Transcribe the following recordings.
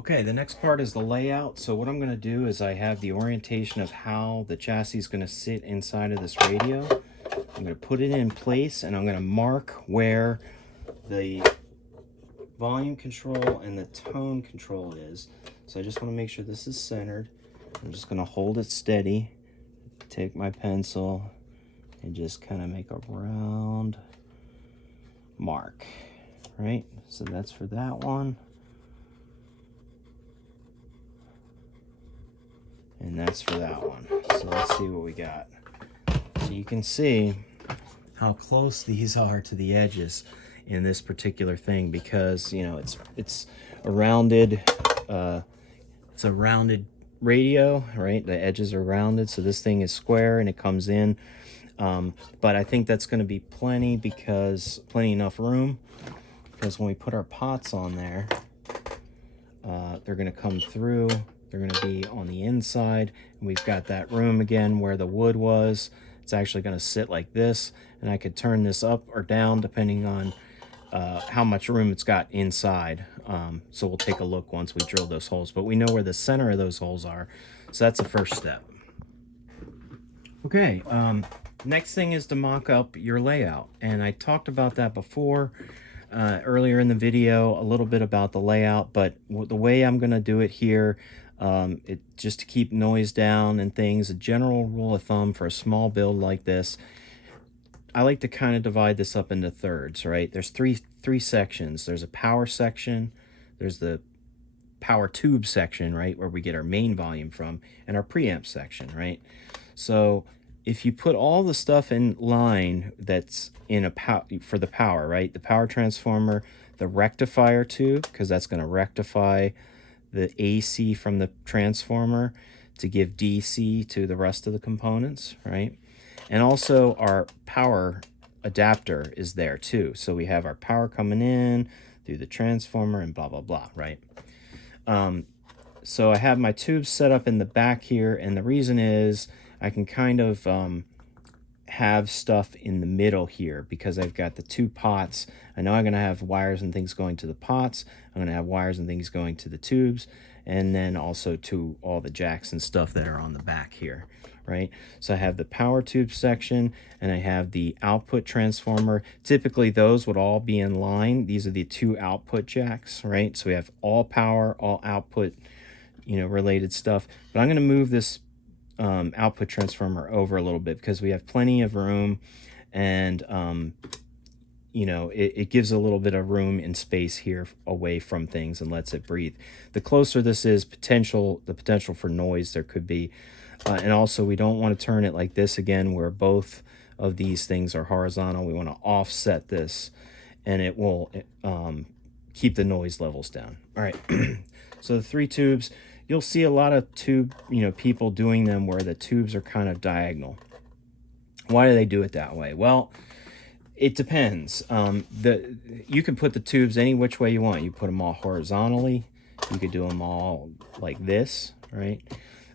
Okay, the next part is the layout. So what I'm going to do is I have the orientation of how the chassis is going to sit inside of this radio. I'm going to put it in place and I'm going to mark where the volume control and the tone control is. So I just want to make sure this is centered. I'm just going to hold it steady, take my pencil and just kind of make a round mark, right? So that's for that one. And that's for that one. So let's see what we got. So you can see how close these are to the edges in this particular thing, because you know it's a rounded radio, right? The edges are rounded, so this thing is square and it comes in. But I think that's going to be plenty enough room, because when we put our pots on there, they're going to come through. They're going to be on the inside, and we've got that room again where the wood was. It's actually going to sit like this, and I could turn this up or down depending on how much room it's got inside. So we'll take a look once we drill those holes, but we know where the center of those holes are. So that's the first step. Okay, next thing is to mock up your layout, and I talked about that before earlier in the video, a little bit about the layout, but the way I'm going to do it here, just to keep noise down and things, a general rule of thumb for a small build like this, I like to kind of divide this up into thirds, right? There's three sections. There's a power section, there's the power tube section, right, where we get our main volume from, and our preamp section, right? So if you put all the stuff in line that's in for the power, right, the power transformer, the rectifier tube, because that's going to rectify the AC from the transformer to give DC to the rest of the components, right? And also our power adapter is there too. So we have our power coming in through the transformer and blah, blah, blah, right? So I have my tubes set up in the back here, and the reason is I can kind of have stuff in the middle here because I've got the two pots. I know I'm going to have wires and things going to the pots. I'm going to have wires and things going to the tubes, and then also to all the jacks and stuff that are on the back here, right? So I have the power tube section, and I have the output transformer. Typically those would all be in line. These are the two output jacks, right? So we have all power, all output, related stuff. But I'm going to move this output transformer over a little bit because we have plenty of room, and it gives a little bit of room and space here away from things and lets it breathe. The closer this is, the potential for noise there could be, and also we don't want to turn it like this again where both of these things are horizontal. We want to offset this, and it will keep the noise levels down. All right. So the three tubes, you'll see a lot of people doing them where the tubes are kind of diagonal. Why do they do it that way? Well, it depends. You can put the tubes any which way you want. You put them all horizontally. You could do them all like this, right?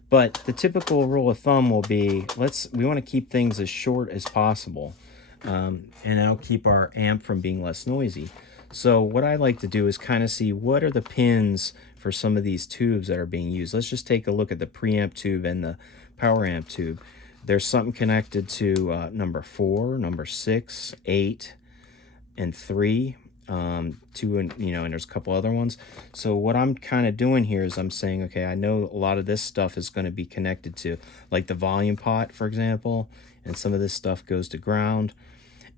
But the typical rule of thumb will be, we want to keep things as short as possible, and that'll keep our amp from being less noisy. So what I like to do is kind of see what are the pins for some of these tubes that are being used. Let's just take a look at the preamp tube and the power amp tube. There's something connected to number 4, number 6, 8, and 3, 2, and there's a couple other ones. So what I'm kind of doing here is I'm saying, okay, I know a lot of this stuff is going to be connected to, like the volume pot, for example, and some of this stuff goes to ground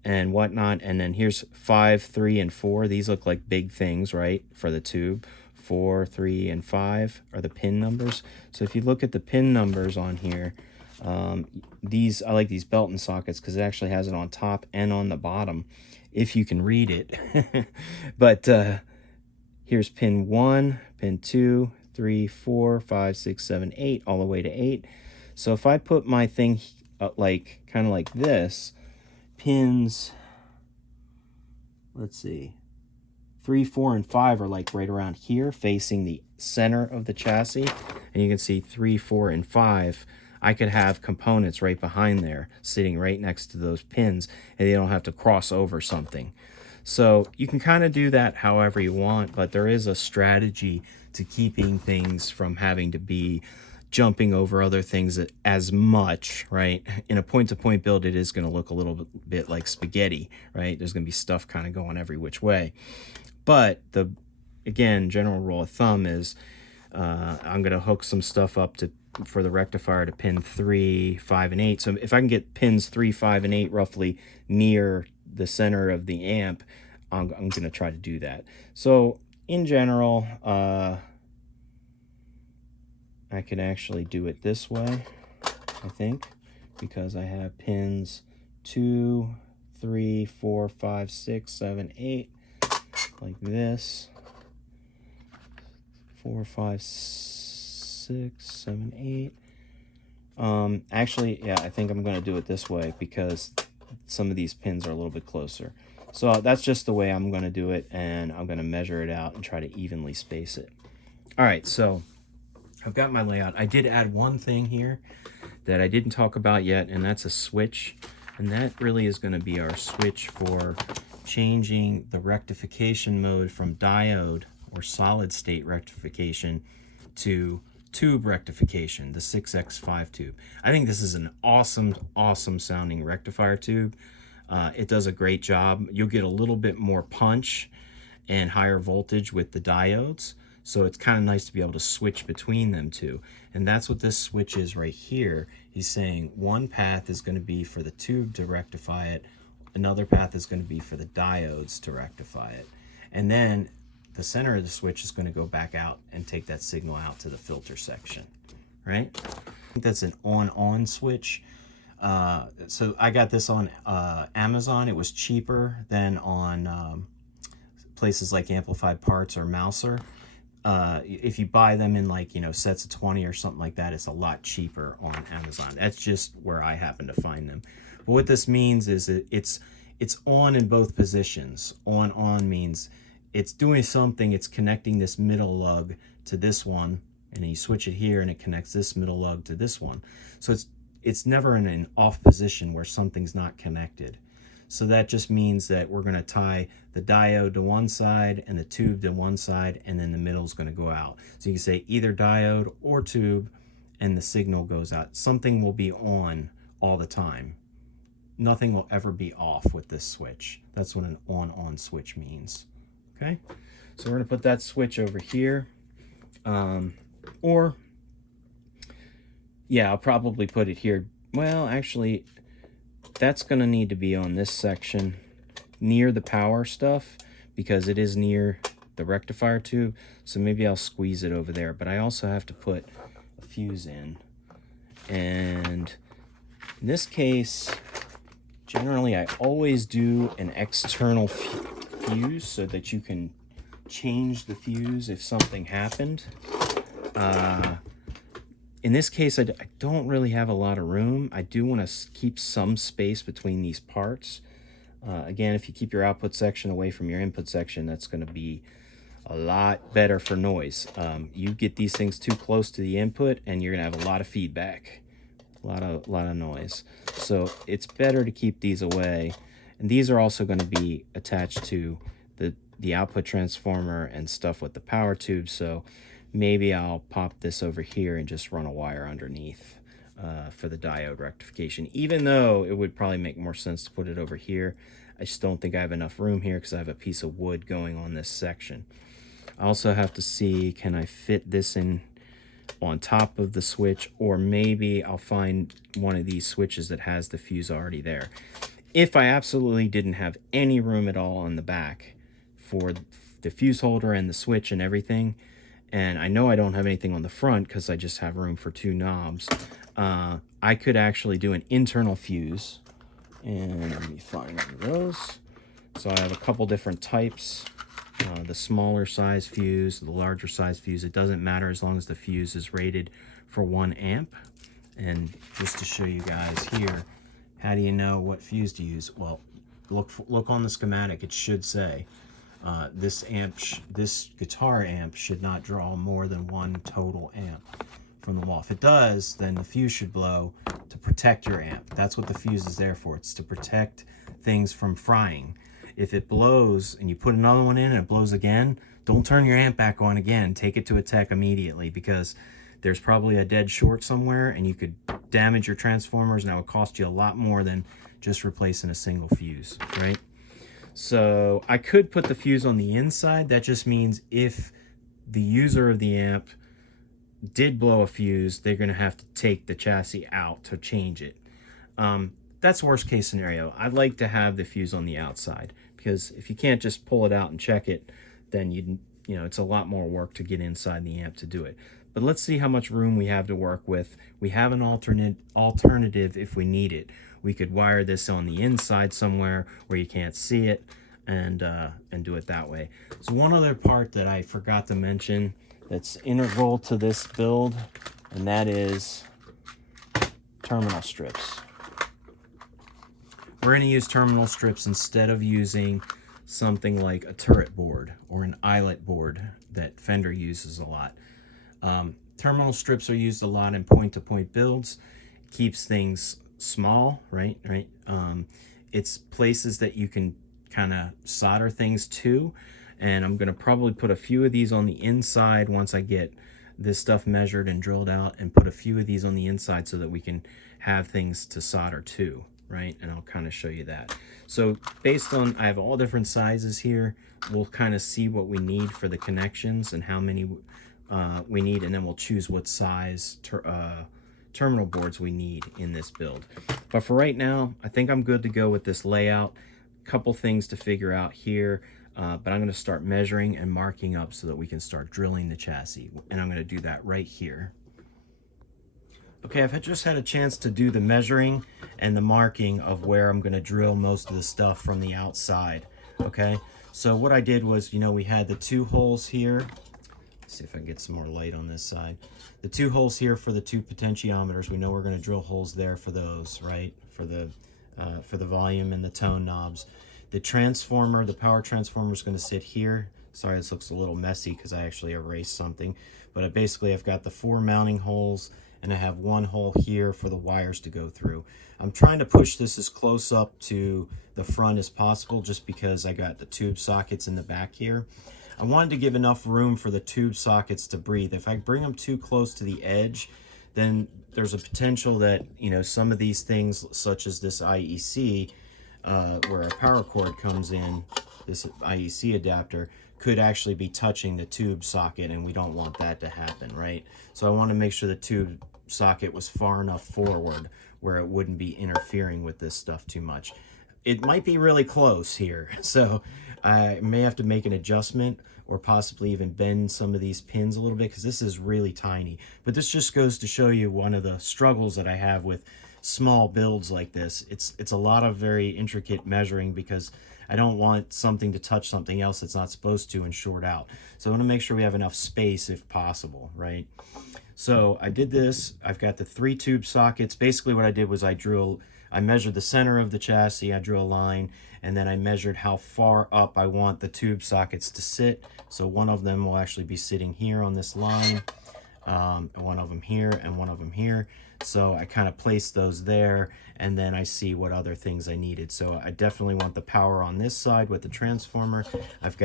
and whatnot. And then here's 5, 3, and 4. These look like big things, right, for the tube. 4, 3, and 5 are the pin numbers. So if you look at the pin numbers on here, I like these belt and sockets because it actually has it on top and on the bottom, if you can read it. But here's pin 1, pin 2, 3, 4, 5, 6, 7, 8, all the way to 8. So if I put my thing kind of like this, pins, let's see, 3, 4, and 5 are like right around here facing the center of the chassis, and you can see 3, 4, and 5. I could have components right behind there sitting right next to those pins, and they don't have to cross over something. So you can kind of do that however you want, but there is a strategy to keeping things from having to be jumping over other things as much, right? In a point-to-point build, it is going to look a little bit like spaghetti, right? There's going to be stuff kind of going every which way. But again, general rule of thumb is I'm going to hook some stuff up for the rectifier to pin 3, 5, and 8. So if I can get pins 3, 5, and 8 roughly near the center of the amp, I'm going to try to do that. So in general, I can actually do it this way, I think, because I have pins 2, 3, 4, 5, 6, 7, 8, like this. 4, 5, 6, 7, 8. Actually, yeah, I think I'm going to do it this way because some of these pins are a little bit closer. So that's just the way I'm going to do it, and I'm going to measure it out and try to evenly space it. All right, so I've got my layout. I did add one thing here that I didn't talk about yet, and that's a switch. And that really is going to be our switch for changing the rectification mode from diode or solid state rectification to tube rectification, the 6x5 tube. I think this is an awesome sounding rectifier tube. It does a great job. You'll get a little bit more punch and higher voltage with the diodes. So it's kind of nice to be able to switch between them two. And that's what this switch is right here. He's saying one path is going to be for the tube to rectify it. Another path is going to be for the diodes to rectify it. And then the center of the switch is going to go back out and take that signal out to the filter section, right? I think that's an on-on switch. So I got this on Amazon. It was cheaper than on places like Amplified Parts or Mouser. If you buy them in like, sets of 20 or something like that, it's a lot cheaper on Amazon. That's just where I happen to find them. But what this means is it's on in both positions. On means it's doing something. It's connecting this middle lug to this one, and then you switch it here and it connects this middle lug to this one. So it's never in an off position where something's not connected. So that just means that we're going to tie the diode to one side and the tube to one side, and then the middle is going to go out. So you can say either diode or tube, and the signal goes out. Something will be on all the time. Nothing will ever be off with this switch. That's what an on-on switch means. Okay, so we're going to put that switch over here. Or, yeah, I'll probably put it here. Well, actually, that's going to need to be on this section near the power stuff because it is near the rectifier tube. So maybe I'll squeeze it over there. But I also have to put a fuse in. And in this case, generally I always do an external fuse so that you can change the fuse if something happened. In this case, I don't really have a lot of room. I do want to keep some space between these parts. Again, if you keep your output section away from your input section, that's going to be a lot better for noise. You get these things too close to the input and you're going to have a lot of feedback, a lot of noise. So it's better to keep these away. And these are also going to be attached to the output transformer and stuff with the power tube. So maybe I'll pop this over here and just run a wire underneath for the diode rectification, even though it would probably make more sense to put it over here. I just don't think I have enough room here because I have a piece of wood going on this section. I also have to see, can I fit this in on top of the switch, or maybe I'll find one of these switches that has the fuse already there. If I absolutely didn't have any room at all on the back for the fuse holder and the switch and everything, and I know I don't have anything on the front because I just have room for 2 knobs, I could actually do an internal fuse. And let me find one of those. So I have a couple different types. The smaller size fuse, the larger size fuse. It doesn't matter as long as the fuse is rated for 1 amp. And just to show you guys here, how do you know what fuse to use? Well, look on the schematic. It should say this guitar amp should not draw more than 1 total amp from the wall. If it does, then the fuse should blow to protect your amp. That's what the fuse is there for. It's to protect things from frying. If it blows and you put another one in and it blows again, don't turn your amp back on again. Take it to a tech immediately, because there's probably a dead short somewhere and you could damage your transformers, and that would cost you a lot more than just replacing a single fuse, right? So I could put the fuse on the inside. That just means if the user of the amp did blow a fuse, they're going to have to take the chassis out to change it. That's worst case scenario. I'd like to have the fuse on the outside, because if you can't just pull it out and check it, then you know it's a lot more work to get inside the amp to do it. But let's see how much room we have to work with. We have an alternative if we need it. We could wire this on the inside somewhere where you can't see it, and do it that way. So one other part that I forgot to mention that's integral to this build, and that is terminal strips. We're going to use terminal strips instead of using something like a turret board or an eyelet board that Fender uses a lot. Terminal strips are used a lot in point-to-point builds. Keeps things small, right? It's places that you can kind of solder things to, and I'm going to probably put a few of these on the inside once I get this stuff measured and drilled out, and put a few of these on the inside so that we can have things to solder to, right? And I'll kind of show you that. So based on, I have all different sizes here, we'll kind of see what we need for the connections and how many we need, and then we'll choose what size terminal boards we need in this build. But for right now, I think I'm good to go with this layout. Couple things to figure out here, but I'm going to start measuring and marking up so that we can start drilling the chassis, and I'm going to do that right here. Okay, I've just had a chance to do the measuring and the marking of where I'm going to drill most of the stuff from the outside. Okay, so what I did was, you know, we had the two holes here. Let's see if I can get some more light on this side. The two holes here for the two potentiometers. We know we're going to drill holes there for those, right? For the volume and the tone knobs. The transformer, the power transformer, is going to sit here. Sorry, this looks a little messy because I actually erased something. But basically, I've got the 4 mounting holes, and I have one hole here for the wires to go through. I'm trying to push this as close up to the front as possible, just because I got the tube sockets in the back here. I wanted to give enough room for the tube sockets to breathe. If I bring them too close to the edge, then there's a potential that, you know, some of these things, such as this IEC, where a power cord comes in, this IEC adapter, could actually be touching the tube socket, and we don't want that to happen, right? So I want to make sure the tube socket was far enough forward where it wouldn't be interfering with this stuff too much. It might be really close here, so I may have to make an adjustment, or possibly even bend some of these pins a little bit, because this is really tiny. But this just goes to show you one of the struggles that I have with small builds like this. It's a lot of very intricate measuring, because I don't want something to touch something else that's not supposed to and short out. So I want to make sure we have enough space if possible, right? So I did this. I've got the 3 tube sockets. Basically what I did was I measured the center of the chassis, I drew a line, and then I measured how far up I want the tube sockets to sit. So one of them will actually be sitting here on this line, one of them here, and one of them here. So I kind of placed those there, and then I see what other things I needed. So I definitely want the power on this side with the transformer. I've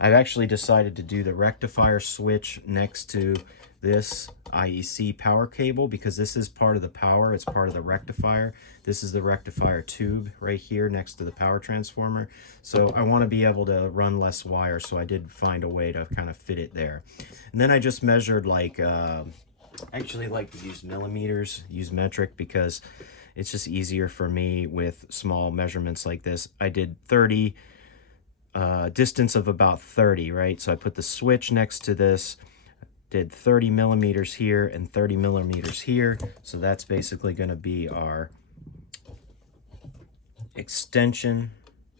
actually decided to do the rectifier switch next to this IEC power cable, because this is part of the power, it's part of the rectifier. This is the rectifier tube right here next to the power transformer. So I want to be able to run less wire, so I did find a way to kind of fit it there. And then I just measured, like, I actually like to use millimeters, use metric, because it's just easier for me with small measurements like this. I did 30, distance of about 30, right? So I put the switch next to this, did 30 millimeters here and 30 millimeters here. So that's basically going to be our extension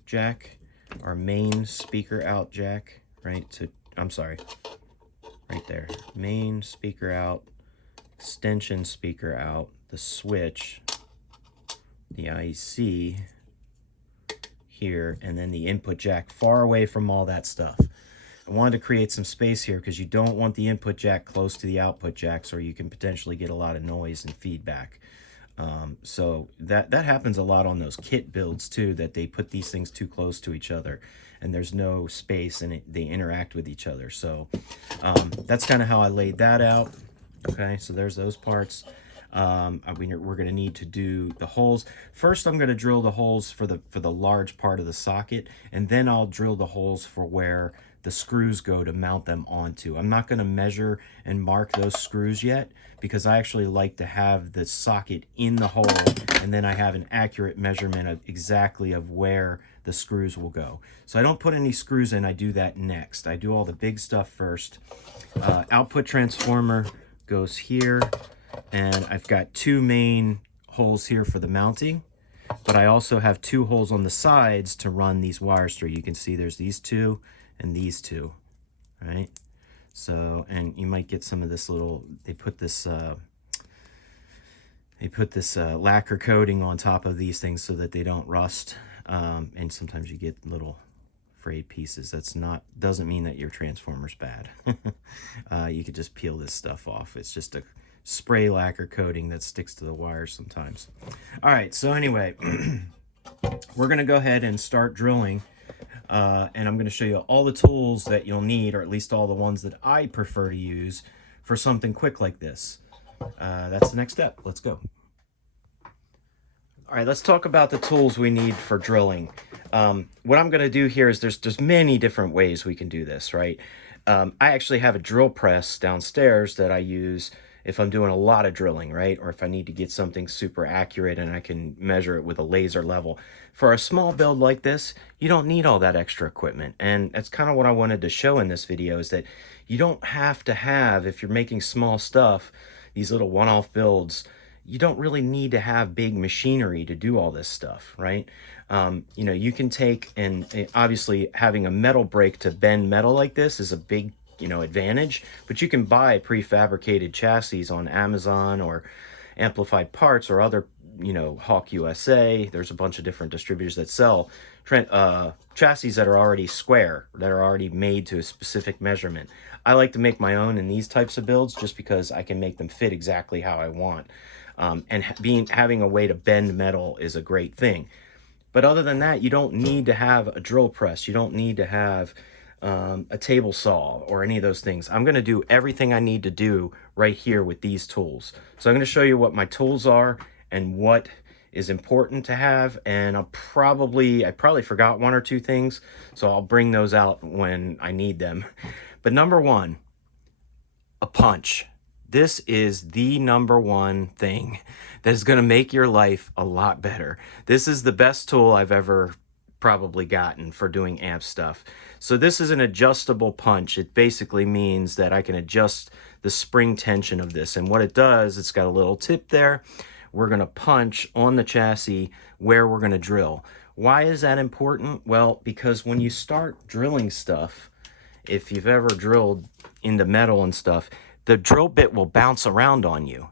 jack, our main speaker out jack, right? So I'm sorry, right there, main speaker out, extension speaker out, the switch, the IEC here, and then the input jack far away from all that stuff. I wanted to create some space here because you don't want the input jack close to the output jacks, or you can potentially get a lot of noise and feedback. So that happens a lot on those kit builds too, that they put these things too close to each other and there's no space and they interact with each other. So that's kind of how I laid that out. Okay, so there's those parts. We're going to need to do the holes. First, I'm going to drill the holes for the large part of the socket, and then I'll drill the holes for where the screws go to mount them onto. I'm not going to measure and mark those screws yet because I actually like to have the socket in the hole, and then I have an accurate measurement of exactly of where the screws will go. So I don't put any screws in, I do that next. I do all the big stuff first. Output transformer goes here, and I've got two main holes here for the mounting, but I also have two holes on the sides to run these wires through. You can see there's these two and these two, right? So, and you might get some of this little, they put this lacquer coating on top of these things so that they don't rust, and sometimes you get little frayed pieces. Doesn't mean that your transformer's bad. You could just peel this stuff off. It's just a spray lacquer coating that sticks to the wires sometimes. All right, so anyway, we're gonna go ahead and start drilling, and I'm gonna show you all the tools that you'll need, or at least all the ones that I prefer to use for something quick like this. That's the next step. Let's go. All right, let's talk about the tools we need for drilling. What I'm going to do here is there's many different ways we can do this, right? I actually have a drill press downstairs that I use if I'm doing a lot of drilling, right? Or if I need to get something super accurate and I can measure it with a laser level. For a small build like this, you don't need all that extra equipment. And that's kind of what I wanted to show in this video, is that you don't have to have, if you're making small stuff, these little one-off builds, you don't really need to have big machinery to do all this stuff, right? You know, you can take, and obviously having a metal brake to bend metal like this is a big, you know, advantage, but you can buy prefabricated chassis on Amazon or Amplified Parts or other, you know, Hawk USA. There's a bunch of different distributors that sell chassis that are already square, that are already made to a specific measurement. I like to make my own in these types of builds just because I can make them fit exactly how I want. And having a way to bend metal is a great thing. But other than that, you don't need to have a drill press. You don't need to have a table saw or any of those things. I'm going to do everything I need to do right here with these tools. So I'm going to show you what my tools are and what is important to have. And I probably forgot one or two things, so I'll bring those out when I need them. But number one, a punch. This is the number one thing that is going to make your life a lot better. This is the best tool I've ever probably gotten for doing amp stuff. So this is an adjustable punch. It basically means that I can adjust the spring tension of this. And what it does, it's got a little tip there. We're going to punch on the chassis where we're going to drill. Why is that important? Well, because when you start drilling stuff, if you've ever drilled into metal and stuff, the drill bit will bounce around on you,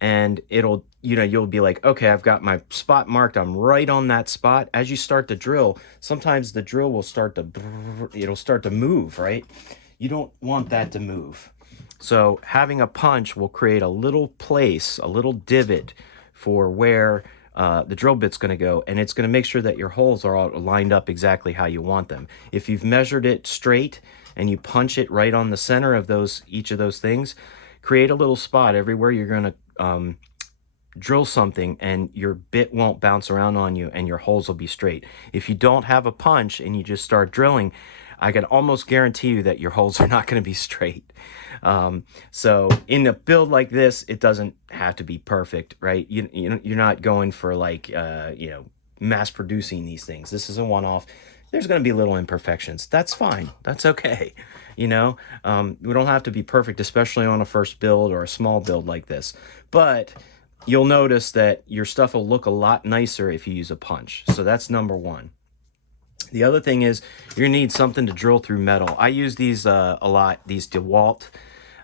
and it'll, you know, you'll be like, okay, I've got my spot marked. I'm right on that spot. As you start to drill, sometimes the drill will start to, it'll start to move, right? You don't want that to move. So having a punch will create a little place, a little divot for where the drill bit's going to go, and it's going to make sure that your holes are all lined up exactly how you want them. If you've measured it straight and you punch it right on the center of each of those things, create a little spot everywhere you're going to drill something, and your bit won't bounce around on you and your holes will be straight. If you don't have a punch and you just start drilling, I can almost guarantee you that your holes are not going to be straight. So in a build like this, it doesn't have to be perfect, right? You're not going for like, you know, mass producing these things. This is a one-off. There's going to be little imperfections. That's fine. That's okay. You know, we don't have to be perfect, especially on a first build or a small build like this. But you'll notice that your stuff will look a lot nicer if you use a punch. So that's number one. The other thing is you're going to need something to drill through metal. I use these a lot, these DeWalt.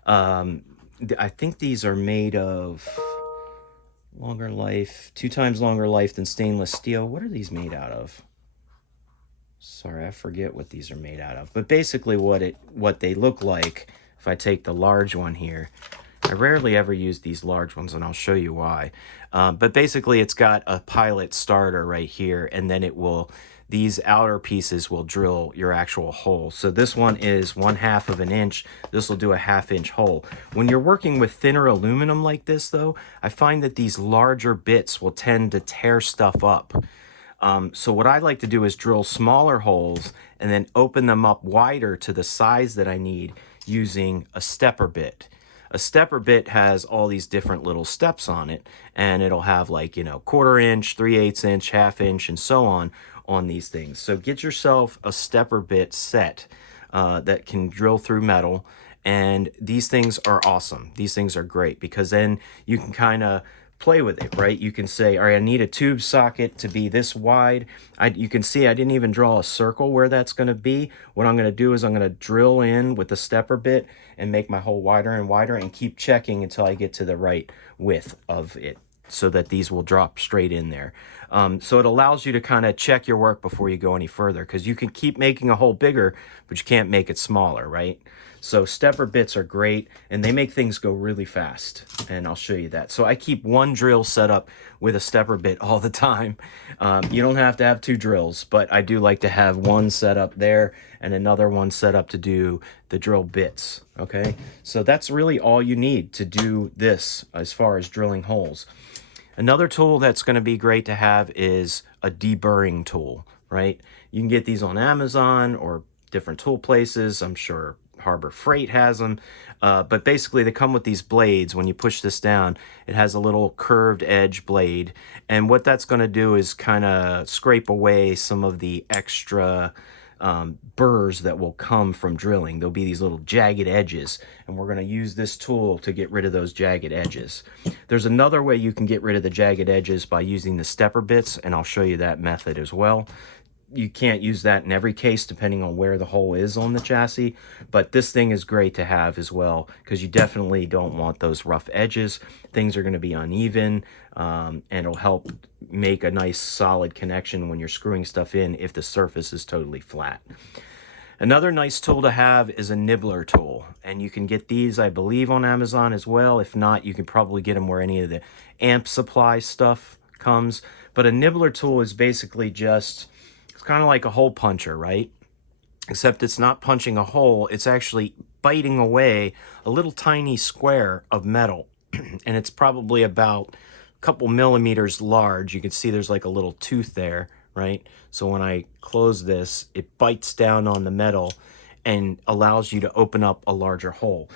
I think these are made of longer life, 2 times longer life than stainless steel. What are these made out of? Sorry, I forget what these are made out of. But basically what they look like, if I take the large one here, I rarely ever use these large ones, and I'll show you why. But basically, it's got a pilot starter right here, and then these outer pieces will drill your actual hole. So this one is 1/2 of an inch. This will do a 1/2 inch hole. When you're working with thinner aluminum like this, though, I find that these larger bits will tend to tear stuff up. So what I like to do is drill smaller holes and then open them up wider to the size that I need using a stepper bit. A stepper bit has all these different little steps on it, and it'll have, like, 1/4 inch, 3/8 inch, 1/2 inch, and so on these things. So get yourself a stepper bit set that can drill through metal, and these things are awesome. These things are great because then you can kind of play with it, right? You can say, all right, I need a tube socket to be this wide. You can see I didn't even draw a circle where that's going to be. What I'm going to do is I'm going to drill in with the stepper bit and make my hole wider and wider and keep checking until I get to the right width of it, so that these will drop straight in there. So it allows you to kind of check your work before you go any further, because you can keep making a hole bigger, but you can't make it smaller, right? So stepper bits are great, and they make things go really fast, and I'll show you that. So I keep one drill set up with a stepper bit all the time. You don't have to have 2 drills, but I do like to have one set up there and another one set up to do the drill bits, okay? So that's really all you need to do this as far as drilling holes. Another tool that's going to be great to have is a deburring tool, right? You can get these on Amazon or different tool places. I'm sure Harbor Freight has them. But basically, they come with these blades. When you push this down, it has a little curved edge blade. And what that's going to do is kind of scrape away some of the extra burrs that will come from drilling. There'll be these little jagged edges, and we're going to use this tool to get rid of those jagged edges. There's another way you can get rid of the jagged edges by using the stepper bits, and I'll show you that method as well. You can't use that in every case depending on where the hole is on the chassis, but this thing is great to have as well, because you definitely don't want those rough edges. Things are going to be uneven, and it'll help make a nice solid connection when you're screwing stuff in if the surface is totally flat. Another nice tool to have is a nibbler tool, and you can get these, I believe, on Amazon as well. If not, you can probably get them where any of the amp supply stuff comes. But a nibbler tool is basically just, it's kind of like a hole puncher, right? Except it's not punching a hole, it's actually biting away a little tiny square of metal. And it's probably about a couple millimeters large. You can see there's like a little tooth there, right? So when I close this, it bites down on the metal and allows you to open up a larger hole.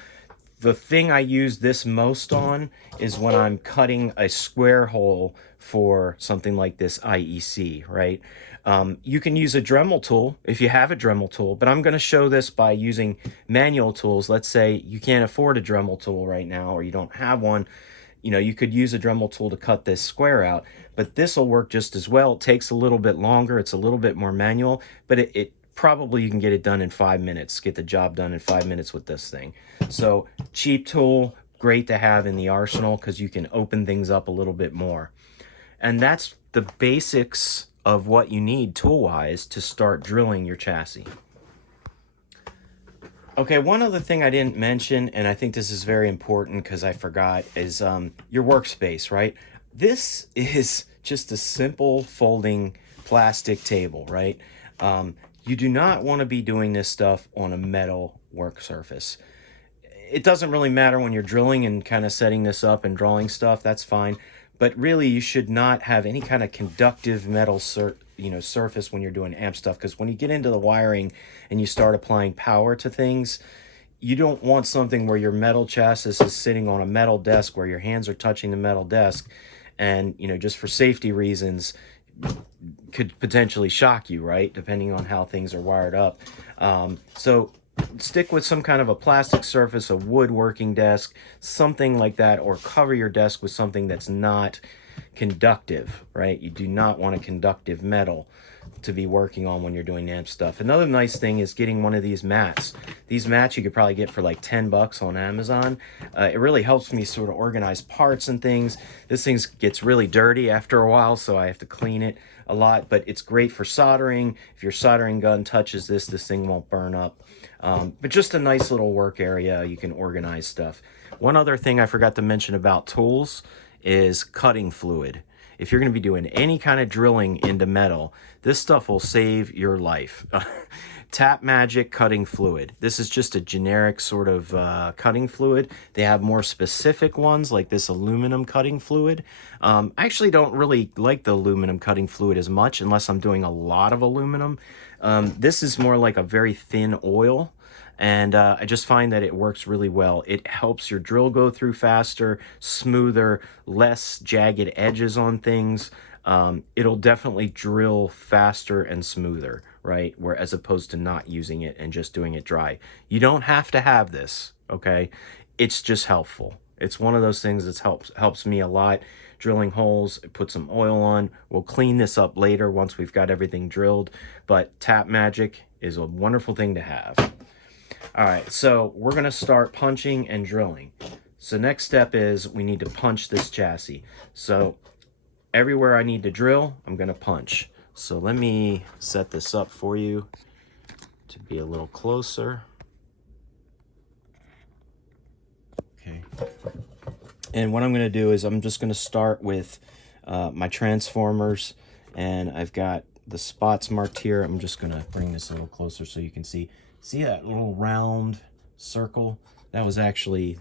The thing I use this most on is when I'm cutting a square hole for something like this IEC, right? You can use a Dremel tool if you have a Dremel tool, but I'm going to show this by using manual tools. Let's say you can't afford a Dremel tool right now, or you don't have one. You could use a Dremel tool to cut this square out, but this will work just as well. It takes a little bit longer. It's a little bit more manual, but it probably you can get it done in 5 minutes, get the job done in 5 minutes with this thing. So cheap tool, great to have in the arsenal because you can open things up a little bit more. And that's the basics of what you need tool-wise to start drilling your chassis. Okay, one other thing I didn't mention, and I think this is very important because I forgot, is your workspace, right? This is just a simple folding plastic table, right? You do not want to be doing this stuff on a metal work surface. It doesn't really matter when you're drilling and kind of setting this up and drawing stuff, that's fine. But really, you should not have any kind of conductive metal surface when you're doing amp stuff, because when you get into the wiring and you start applying power to things, you don't want something where your metal chassis is sitting on a metal desk where your hands are touching the metal desk, and just for safety reasons could potentially shock you, right? Depending on how things are wired up. So stick with some kind of a plastic surface, a woodworking desk, something like that, or cover your desk with something that's not conductive, right? You do not want a conductive metal to be working on when you're doing amp stuff. Another nice thing is getting one of these mats. These mats you could probably get for like 10 bucks on Amazon. It really helps me sort of organize parts and things. This thing gets really dirty after a while, so I have to clean it a lot, but it's great for soldering. If your soldering gun touches this thing won't burn up. But just a nice little work area, you can organize stuff. One other thing I forgot to mention about tools is cutting fluid. If you're going to be doing any kind of drilling into metal, this stuff will save your life. Tap Magic cutting fluid. This is just a generic sort of cutting fluid. They have more specific ones like this aluminum cutting fluid. I actually don't really like the aluminum cutting fluid as much unless I'm doing a lot of aluminum. This is more like a very thin oil. And I just find that it works really well. It helps your drill go through faster, smoother, less jagged edges on things. It'll definitely drill faster and smoother, right? Where as opposed to not using it and just doing it dry. You don't have to have this, okay? It's just helpful. It's one of those things that helps me a lot. Drilling holes, put some oil on. We'll clean this up later once we've got everything drilled. But Tap Magic is a wonderful thing to have. All right, so we're gonna start punching and drilling. So next step is we need to punch this chassis. So everywhere I need to drill, I'm gonna punch. So let me set this up for you to be a little closer. Okay. And what I'm gonna do is I'm just gonna start with my transformers, and I've got the spots marked here. I'm just gonna bring this a little closer so you can see. See that little round circle? That was actually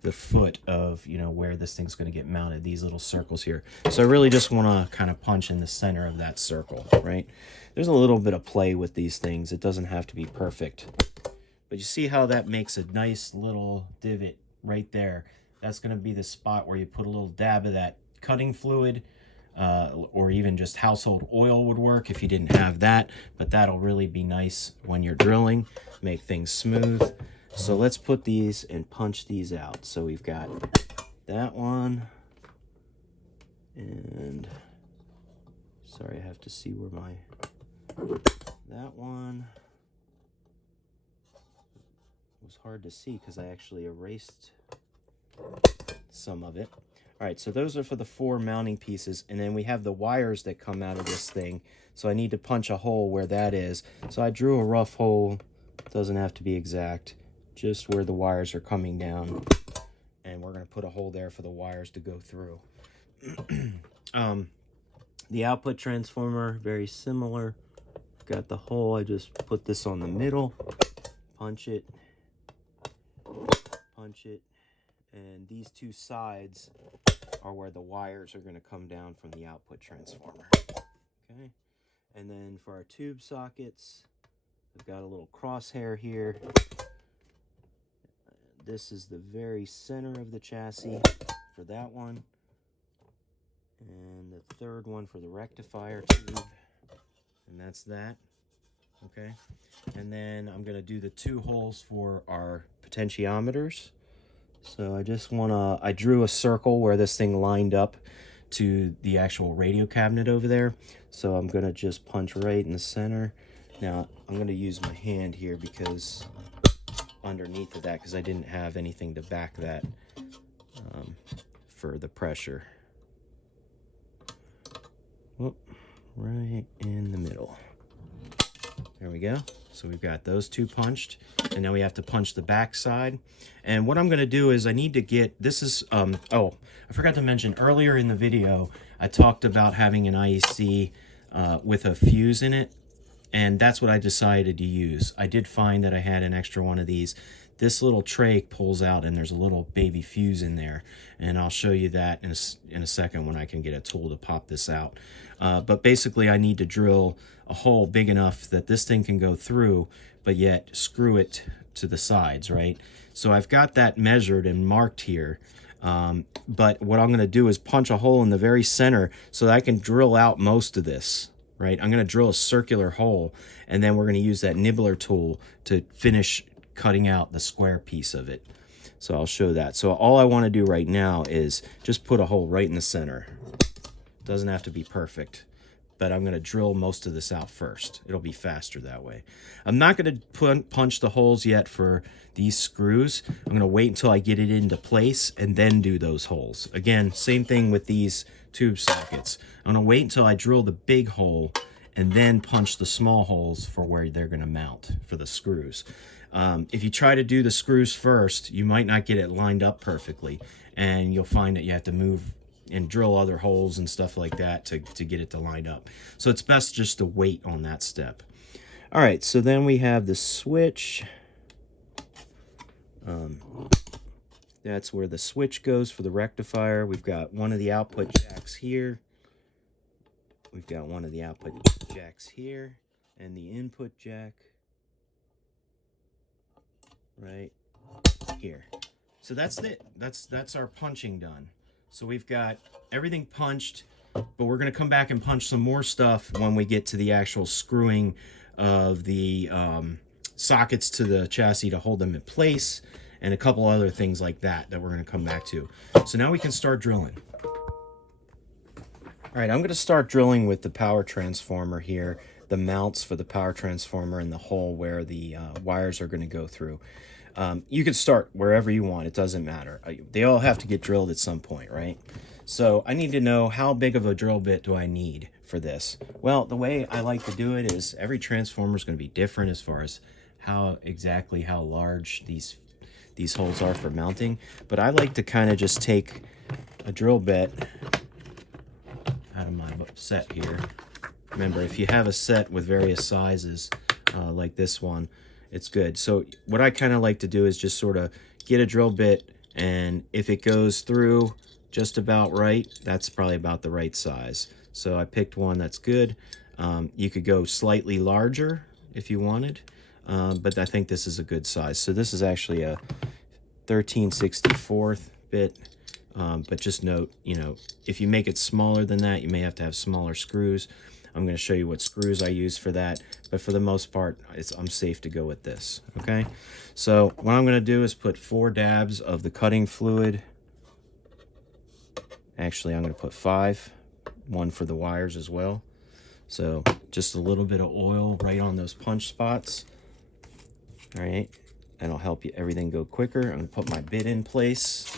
the foot of, you know, where this thing's going to get mounted, these little circles here. So I really just want to kind of punch in the center of that circle, right? There's a little bit of play with these things. It doesn't have to be perfect. But you see how that makes a nice little divot right there? That's going to be the spot where you put a little dab of that cutting fluid, or even just household oil would work if you didn't have that, but that'll really be nice when you're drilling, make things smooth. So let's put these and punch these out. So we've got that one, and sorry, I have to see where that one was hard to see because I actually erased some of it. All right, so those are for the 4 mounting pieces, and then we have the wires that come out of this thing. So I need to punch a hole where that is. So I drew a rough hole, doesn't have to be exact, just where the wires are coming down. And we're gonna put a hole there for the wires to go through. The output transformer, very similar. Got the hole, I just put this on the middle, punch it, and these 2 sides are where the wires are going to come down from the output transformer. Okay, and then for our tube sockets, I've got a little crosshair here. This is the very center of the chassis for that one, and the third one for the rectifier tube, and that's that. Okay, and then I'm going to do the 2 holes for our potentiometers. So I just I drew a circle where this thing lined up to the actual radio cabinet over there. So I'm gonna just punch right in the center. Now I'm gonna use my hand here because underneath of that, because I didn't have anything to back that for the pressure. Whoop, right in the middle. There we go. So we've got those 2 punched, and now we have to punch the back side. And what I'm going to do is I need to get, this is, oh, I forgot to mention earlier in the video, I talked about having an IEC with a fuse in it, and that's what I decided to use. I did find that I had an extra one of these. This little tray pulls out, and there's a little baby fuse in there, and I'll show you that in a second when I can get a tool to pop this out. But basically, I need to drill a hole big enough that this thing can go through, but yet screw it to the sides, right? So I've got that measured and marked here. But what I'm going to do is punch a hole in the very center so that I can drill out most of this, right? I'm going to drill a circular hole, and then we're going to use that nibbler tool to finish cutting out the square piece of it. So I'll show that. So all I want to do right now is just put a hole right in the center. Doesn't have to be perfect, but I'm going to drill most of this out first. It'll be faster that way. I'm not going to punch the holes yet for these screws. I'm going to wait until I get it into place and then do those holes. Again, same thing with these tube sockets. I'm going to wait until I drill the big hole and then punch the small holes for where they're going to mount for the screws. If you try to do the screws first, you might not get it lined up perfectly, and you'll find that you have to move and drill other holes and stuff like that to get it to line up. So it's best just to wait on that step. All right, so then we have the switch. That's where the switch goes for the rectifier. We've got one of the output jacks here. We've got one of the output jacks here, and the input jack right here. So that's it. That's our punching done. So we've got everything punched, but we're going to come back and punch some more stuff when we get to the actual screwing of the sockets to the chassis to hold them in place, and a couple other things like that we're going to come back to. So now we can start drilling. All right, I'm going to start drilling with the power transformer here, the mounts for the power transformer and the hole where the wires are going to go through. You can start wherever you want. It doesn't matter. They all have to get drilled at some point, right? So I need to know, how big of a drill bit do I need for this? Well, the way I like to do it is every transformer is going to be different as far as how large these holes are for mounting. But I like to kind of just take a drill bit out of my set here. Remember, if you have a set with various sizes like this one, it's good. So what I kind of like to do is just sort of get a drill bit, and if it goes through just about right, that's probably about the right size. So I picked one that's good. You could go slightly larger if you wanted, but I think this is a good size. So this is actually a 13/64 bit. But just note, if you make it smaller than that, you may have to have smaller screws. I'm going to show you what screws I use for that, but for the most part, I'm safe to go with this, okay? So what I'm going to do is put 4 dabs of the cutting fluid. Actually, I'm going to put 5, one for the wires as well. So just a little bit of oil right on those punch spots. All right, that'll help everything go quicker. I'm going to put my bit in place.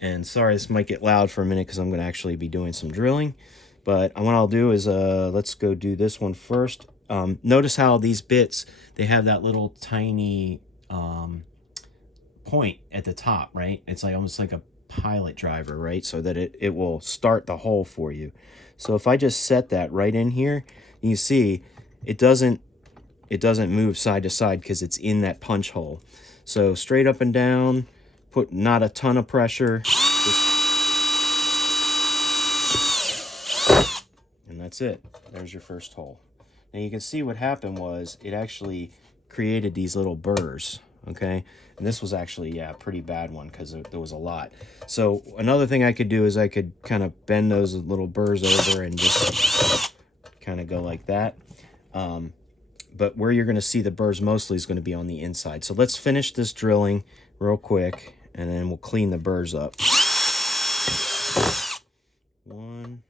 And sorry, this might get loud for a minute because I'm going to actually be doing some drilling. But what I'll do is, let's go do this one first. Notice how these bits, they have that little tiny point at the top, right? It's like almost like a pilot driver, right? So that it will start the hole for you. So if I just set that right in here, you see it doesn't move side to side because it's in that punch hole. So straight up and down, put not a ton of pressure. And that's it. There's your first hole. Now you can see what happened was it actually created these little burrs, okay? And this was actually, yeah, a pretty bad one because there was a lot. So another thing I could do is I could kind of bend those little burrs over and just kind of go like that. But where you're going to see the burrs mostly is going to be on the inside. So let's finish this drilling real quick, and then we'll clean the burrs up. 1,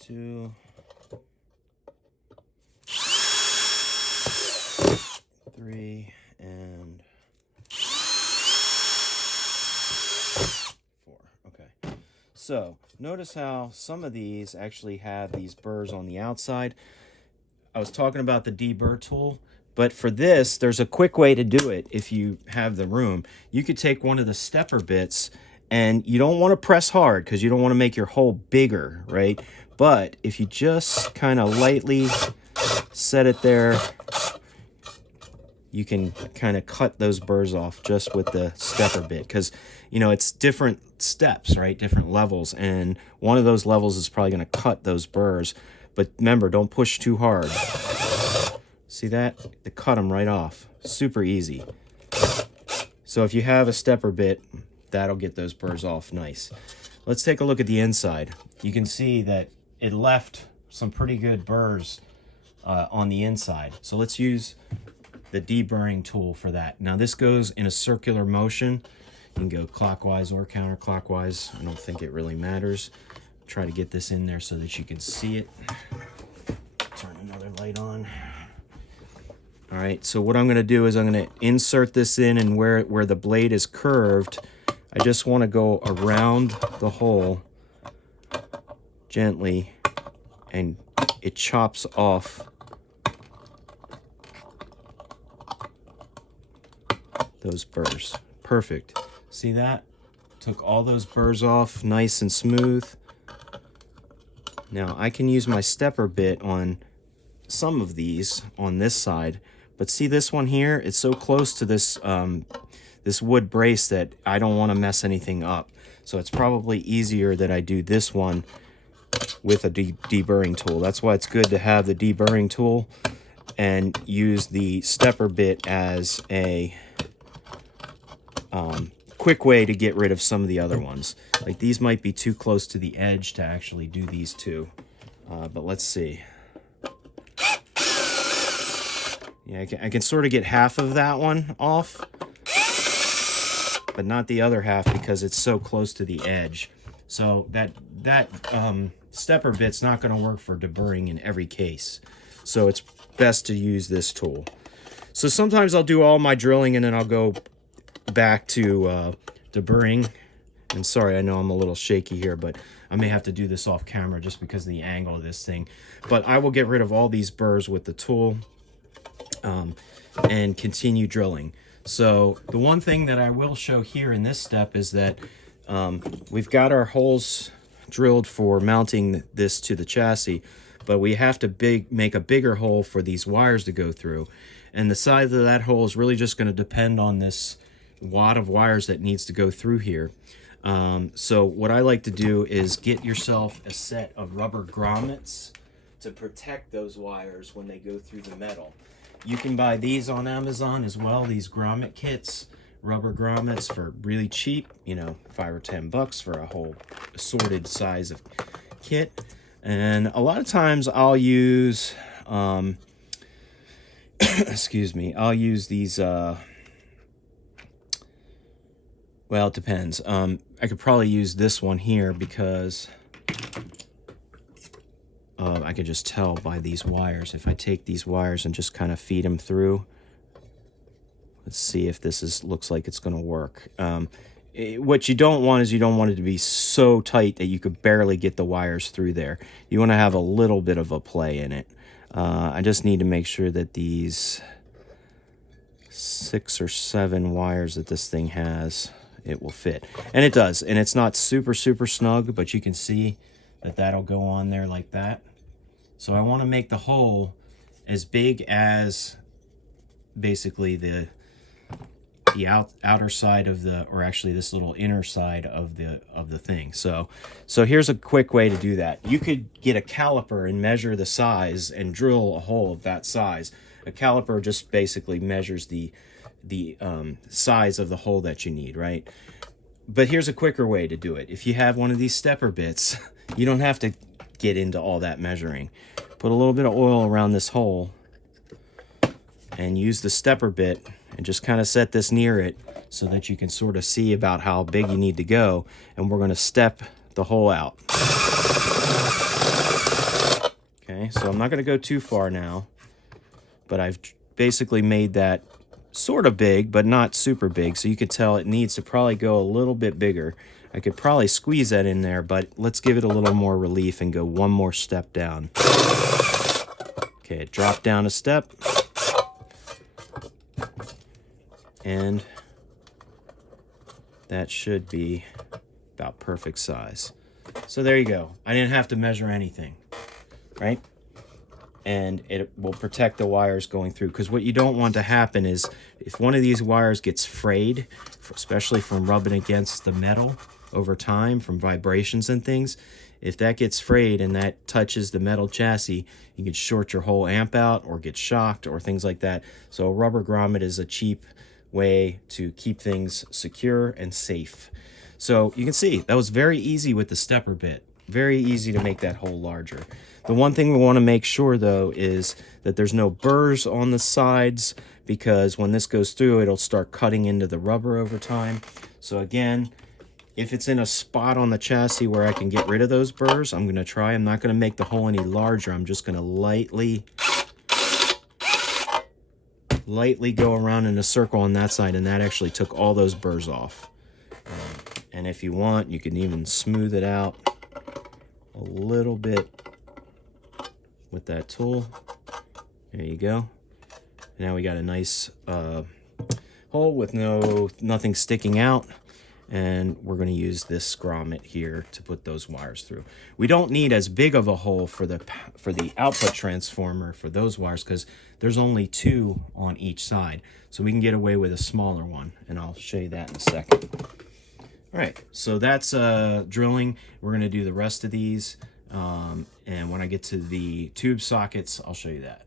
2, 3, and 4. Okay. So notice how some of these actually have these burrs on the outside. I was talking about the deburr tool, but for this, there's a quick way to do it if you have the room. You could take one of the stepper bits, and you don't want to press hard because you don't want to make your hole bigger, right? But if you just kind of lightly set it there, you can kind of cut those burrs off just with the stepper bit, because it's different steps, right? Different levels, and one of those levels is probably going to cut those burrs. But remember, don't push too hard. See that? They cut them right off. Super easy. So if you have a stepper bit, that'll get those burrs off nice. Let's take a look at the inside. You can see that it left some pretty good burrs on the inside. So let's use the deburring tool for that. Now this goes in a circular motion. You can go clockwise or counterclockwise. I don't think it really matters. Try to get this in there so that you can see it. Turn another light on. All right, so what I'm going to do is I'm going to insert this in, and where the blade is curved, I just want to go around the hole gently, and it chops off those burrs. Perfect. See that? Took all those burrs off nice and smooth. Now I can use my stepper bit on some of these on this side, but see this one here? It's so close to this this wood brace that I don't want to mess anything up. So it's probably easier that I do this one with a deburring tool. That's why it's good to have the deburring tool and use the stepper bit as a quick way to get rid of some of the other ones. Like these might be too close to the edge to actually do these two. But let's see. Yeah, I can sort of get half of that one off, but not the other half because it's so close to the edge. So that stepper bit's not going to work for deburring in every case. So it's best to use this tool. So sometimes I'll do all my drilling and then I'll go back to deburring. And sorry, I know I'm a little shaky here, but I may have to do this off camera just because of the angle of this thing. But I will get rid of all these burrs with the tool and continue drilling. So the one thing that I will show here in this step is that we've got our holes drilled for mounting this to the chassis, but we have to make a bigger hole for these wires to go through. And the size of that hole is really just going to depend on this wad of wires that needs to go through here. So what I like to do is get yourself a set of rubber grommets to protect those wires when they go through the metal. You can buy these on Amazon as well, these grommet kits, rubber grommets for really cheap, you know, $5 or $10 for a whole assorted size of kit. And a lot of times I'll use, excuse me, I'll use these, well, it depends. I could probably use this one here because I could just tell by these wires. If I take these wires and just kind of feed them through, let's see if this looks like it's going to work. What you don't want is you don't want it to be so tight that you could barely get the wires through there. You want to have a little bit of a play in it. I just need to make sure that these 6 or 7 wires that this thing has, it will fit. And it does. And it's not super snug, but you can see that that'll go on there like that. So I want to make the hole as big as basically the outer side of the, or actually this little inner side of the thing. So here's a quick way to do that. You could get a caliper and measure the size and drill a hole of that size. A caliper just basically measures the size of the hole that you need, right? But here's a quicker way to do it. If you have one of these stepper bits, you don't have to get into all that measuring. Put a little bit of oil around this hole and use the stepper bit and just kind of set this near it so that you can sort of see about how big you need to go. And we're going to step the hole out. Okay, so I'm not going to go too far now, but I've basically made that sort of big, but not super big. So you could tell it needs to probably go a little bit bigger. I could probably squeeze that in there, but let's give it a little more relief and go one more step down. Okay, drop down a step. And that should be about perfect size. So there you go. I didn't have to measure anything, right? And it will protect the wires going through, because what you don't want to happen is if one of these wires gets frayed, especially from rubbing against the metal over time from vibrations and things, if that gets frayed and that touches the metal chassis, you can short your whole amp out or get shocked or things like that. So a rubber grommet is a cheap way to keep things secure and safe. So you can see that was very easy with the stepper bit. Very easy to make that hole larger. The one thing we want to make sure though is that there's no burrs on the sides, because when this goes through, it'll start cutting into the rubber over time. So again, if it's in a spot on the chassis where I can get rid of those burrs, I'm going to try. I'm not going to make the hole any larger. I'm just going to lightly go around in a circle on that side, and that actually took all those burrs off. And if you want, you can even smooth it out a little bit with that tool. There you go. Now we got a nice hole with nothing sticking out. And we're going to use this grommet here to put those wires through. We don't need as big of a hole for the output transformer for those wires because there's only 2 on each side. So we can get away with a smaller one, and I'll show you that in a second. All right, so that's drilling. We're going to do the rest of these, and when I get to the tube sockets, I'll show you that.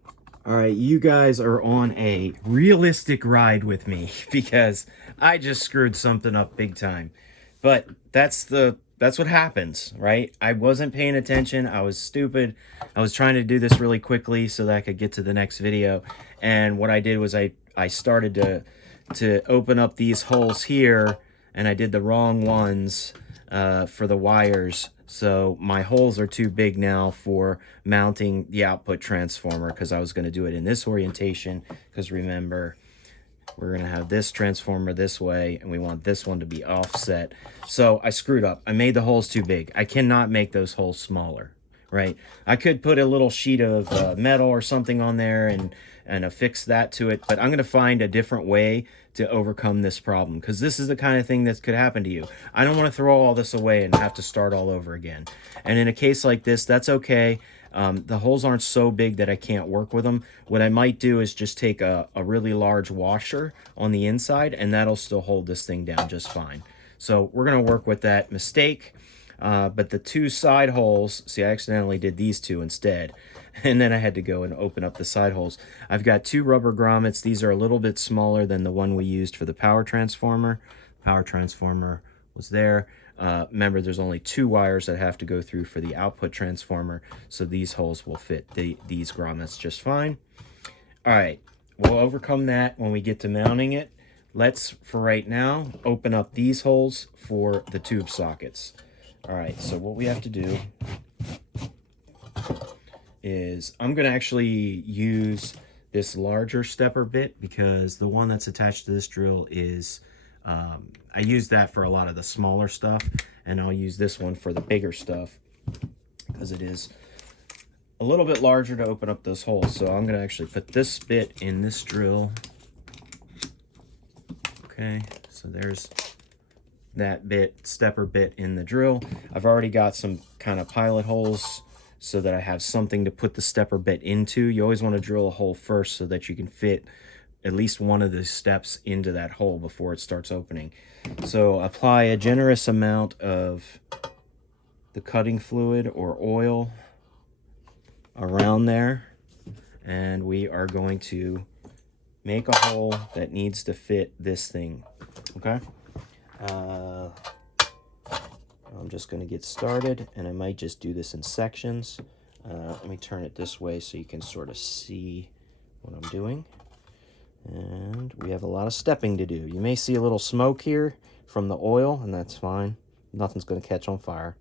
All right, you guys are on a realistic ride with me because I just screwed something up big time. But that's what happens, right? I wasn't paying attention. I was stupid. I was trying to do this really quickly so that I could get to the next video. And what I did was I started to open up these holes here, and I did the wrong ones for the wires. So my holes are too big now for mounting the output transformer because I was going to do it in this orientation. Because remember, we're going to have this transformer this way, and we want this one to be offset. So I screwed up. I made the holes too big. I cannot make those holes smaller, right? I could put a little sheet of metal or something on there and affix that to it, but I'm going to find a different way to overcome this problem because this is the kind of thing that could happen to you. I don't want to throw all this away and have to start all over again. And in a case like this, that's okay. The holes aren't so big that I can't work with them. What I might do is just take a really large washer on the inside, and that'll still hold this thing down just fine. So we're going to work with that mistake. But the 2 side holes, see, I accidentally did these 2 instead. And then I had to go and open up the side holes. I've got 2 rubber grommets. These are a little bit smaller than the one we used for the power transformer. Power transformer was there. Remember, there's only 2 wires that have to go through for the output transformer, so these holes will fit these grommets just fine. All right, we'll overcome that when we get to mounting it. Let's, for right now, open up these holes for the tube sockets. All right, so what we have to do is I'm going to actually use this larger stepper bit because the one that's attached to this drill is I use that for a lot of the smaller stuff, and I'll use this one for the bigger stuff because it is a little bit larger to open up those holes. So I'm going to actually put this bit in this drill. Okay, so there's that stepper bit in the drill. I've already got some kind of pilot holes so that I have something to put the stepper bit into. You always want to drill a hole first so that you can fit at least one of the steps into that hole before it starts opening. So apply a generous amount of the cutting fluid or oil around there, and we are going to make a hole that needs to fit this thing. Okay, I'm just going to get started, and I might just do this in sections. Let me turn it this way so you can sort of see what I'm doing. And we have a lot of stepping to do. You may see a little smoke here from the oil, and that's fine. Nothing's going to catch on fire.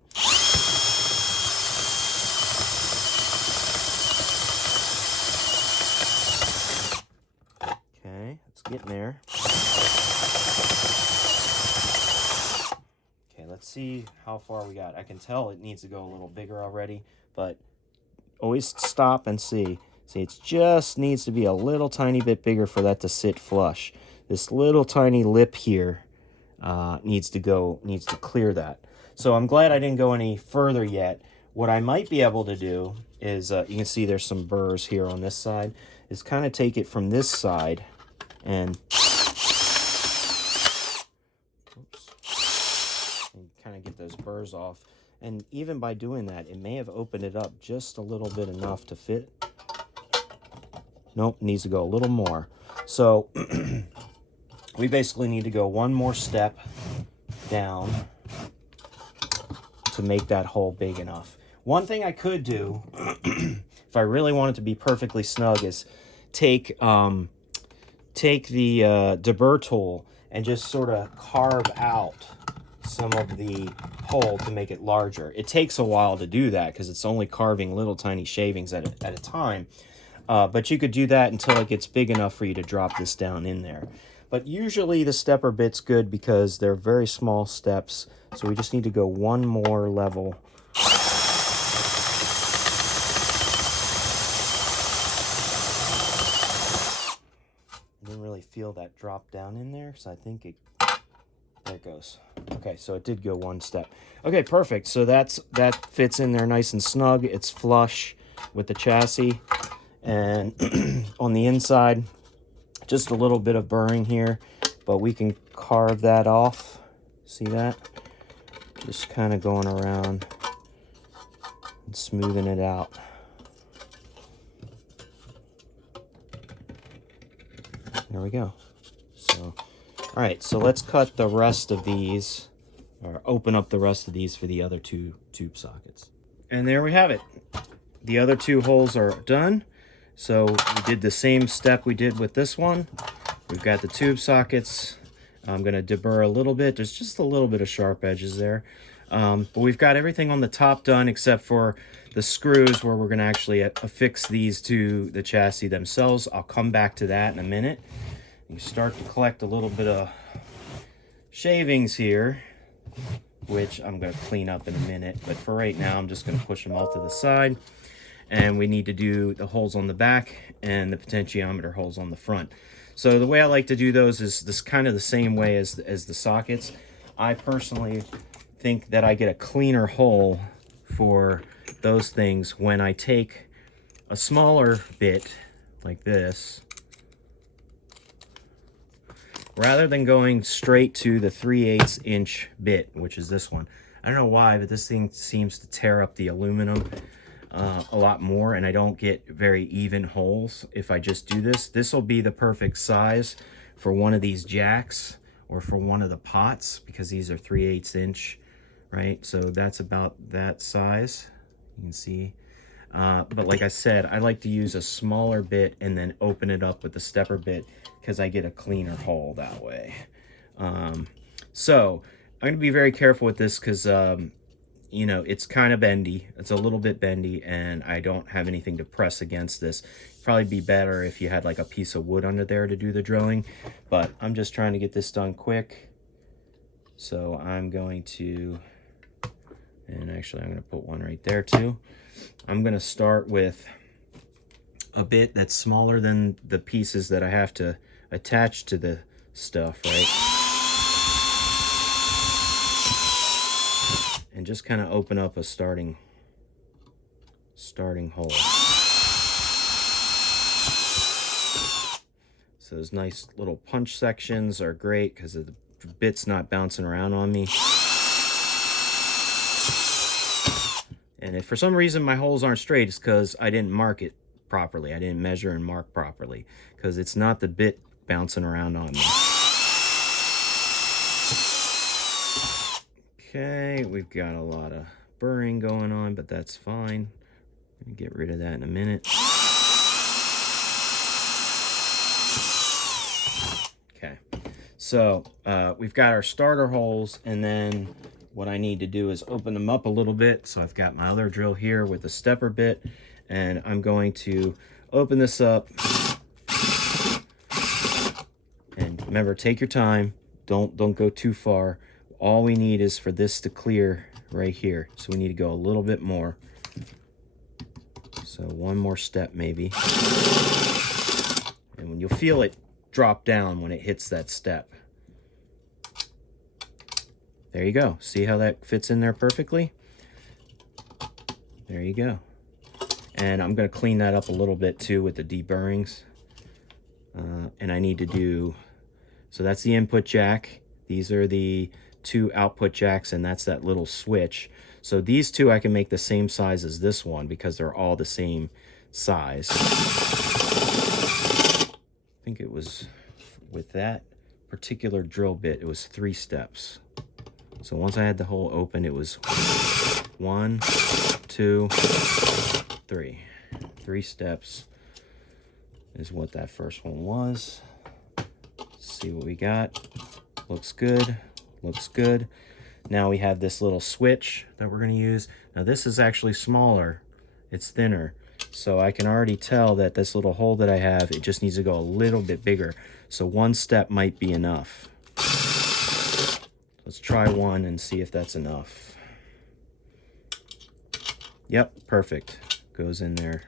Okay, it's getting there. Okay, let's see how far we got. I can tell it needs to go a little bigger already, but always stop and see. See, it just needs to be a little tiny bit bigger for that to sit flush. This little tiny lip here needs to clear that. So I'm glad I didn't go any further yet. What I might be able to do is, you can see there's some burrs here on this side, is kind of take it from this side and kind of get those burrs off. And even by doing that, it may have opened it up just a little bit enough to fit. Nope, needs to go a little more. So we basically need to go one more step down to make that hole big enough. One thing I could do, if I really want it to be perfectly snug, is take the deburr tool and just sort of carve out some of the hole to make it larger. It takes a while to do that because it's only carving little tiny shavings at a time. But you could do that until it gets big enough for you to drop this down in there. But usually the stepper bit's good because they're very small steps. So we just need to go one more level. I didn't really feel that drop down in there, so I think it, there it goes. Okay, so it did go one step. Okay, perfect. So that fits in there nice and snug. It's flush with the chassis. And on the inside, just a little bit of burring here, but we can carve that off. See that? Just kind of going around and smoothing it out. There we go. So, all right, so let's cut the rest of these, or open up the rest of these for the other two tube sockets. And there we have it. The other two holes are done. So we did the same step we did with this one. We've got the tube sockets. I'm gonna deburr a little bit. There's just a little bit of sharp edges there. But we've got everything on the top done except for the screws where we're gonna actually affix these to the chassis themselves. I'll come back to that in a minute. You start to collect a little bit of shavings here, which I'm gonna clean up in a minute. But for right now, I'm just gonna push them all to the side. And we need to do the holes on the back and the potentiometer holes on the front. So the way I like to do those is this kind of the same way as the sockets. I personally think that I get a cleaner hole for those things when I take a smaller bit like this, rather than going straight to the 3/8 inch bit, which is this one. I don't know why, but this thing seems to tear up the aluminum a lot more, and I don't get very even holes if I just do this. This will be the perfect size for one of these jacks or for one of the pots, because these are 3/8 inch, right? So that's about that size, you can see. But like I said, I like to use a smaller bit and then open it up with the stepper bit, because I get a cleaner hole that way. So I'm gonna be very careful with this, because you know, it's kind of bendy. It's a little bit bendy, and I don't have anything to press against this. Probably be better if you had like a piece of wood under there to do the drilling, but I'm just trying to get this done quick. So I'm going to, and actually I'm going to put one right there too. I'm going to start with a bit that's smaller than the pieces that I have to attach to the stuff, right? And just kind of open up a starting hole. So those nice little punch sections are great because the bit's not bouncing around on me. And if for some reason my holes aren't straight, it's because I didn't mark it properly. I didn't measure and mark properly, because it's not the bit bouncing around on me. Okay, we've got a lot of burring going on, but that's fine. Let me get rid of that in a minute. Okay, so we've got our starter holes, and then what I need to do is open them up a little bit. So I've got my other drill here with the stepper bit, and I'm going to open this up. And remember, take your time. Don't go too far. All we need is for this to clear right here. So we need to go a little bit more. So one more step maybe. And when you'll feel it drop down when it hits that step. There you go. See how that fits in there perfectly? There you go. And I'm going to clean that up a little bit too with the deburrings. And I need to do, so that's the input jack. These are the two output jacks, and that's that little switch. So these two I can make the same size as this one because they're all the same size. I think it was with that particular drill bit, it was 3 steps. So once I had the hole open, it was 1, 2, 3. 3 steps is what that first one was. Let's see what we got. Looks good. Looks good. Now we have this little switch that we're going to use. Now this is actually smaller. It's thinner. So I can already tell that this little hole that I have, it just needs to go a little bit bigger. So 1 step might be enough. Let's try 1 and see if that's enough. Yep, perfect. Goes in there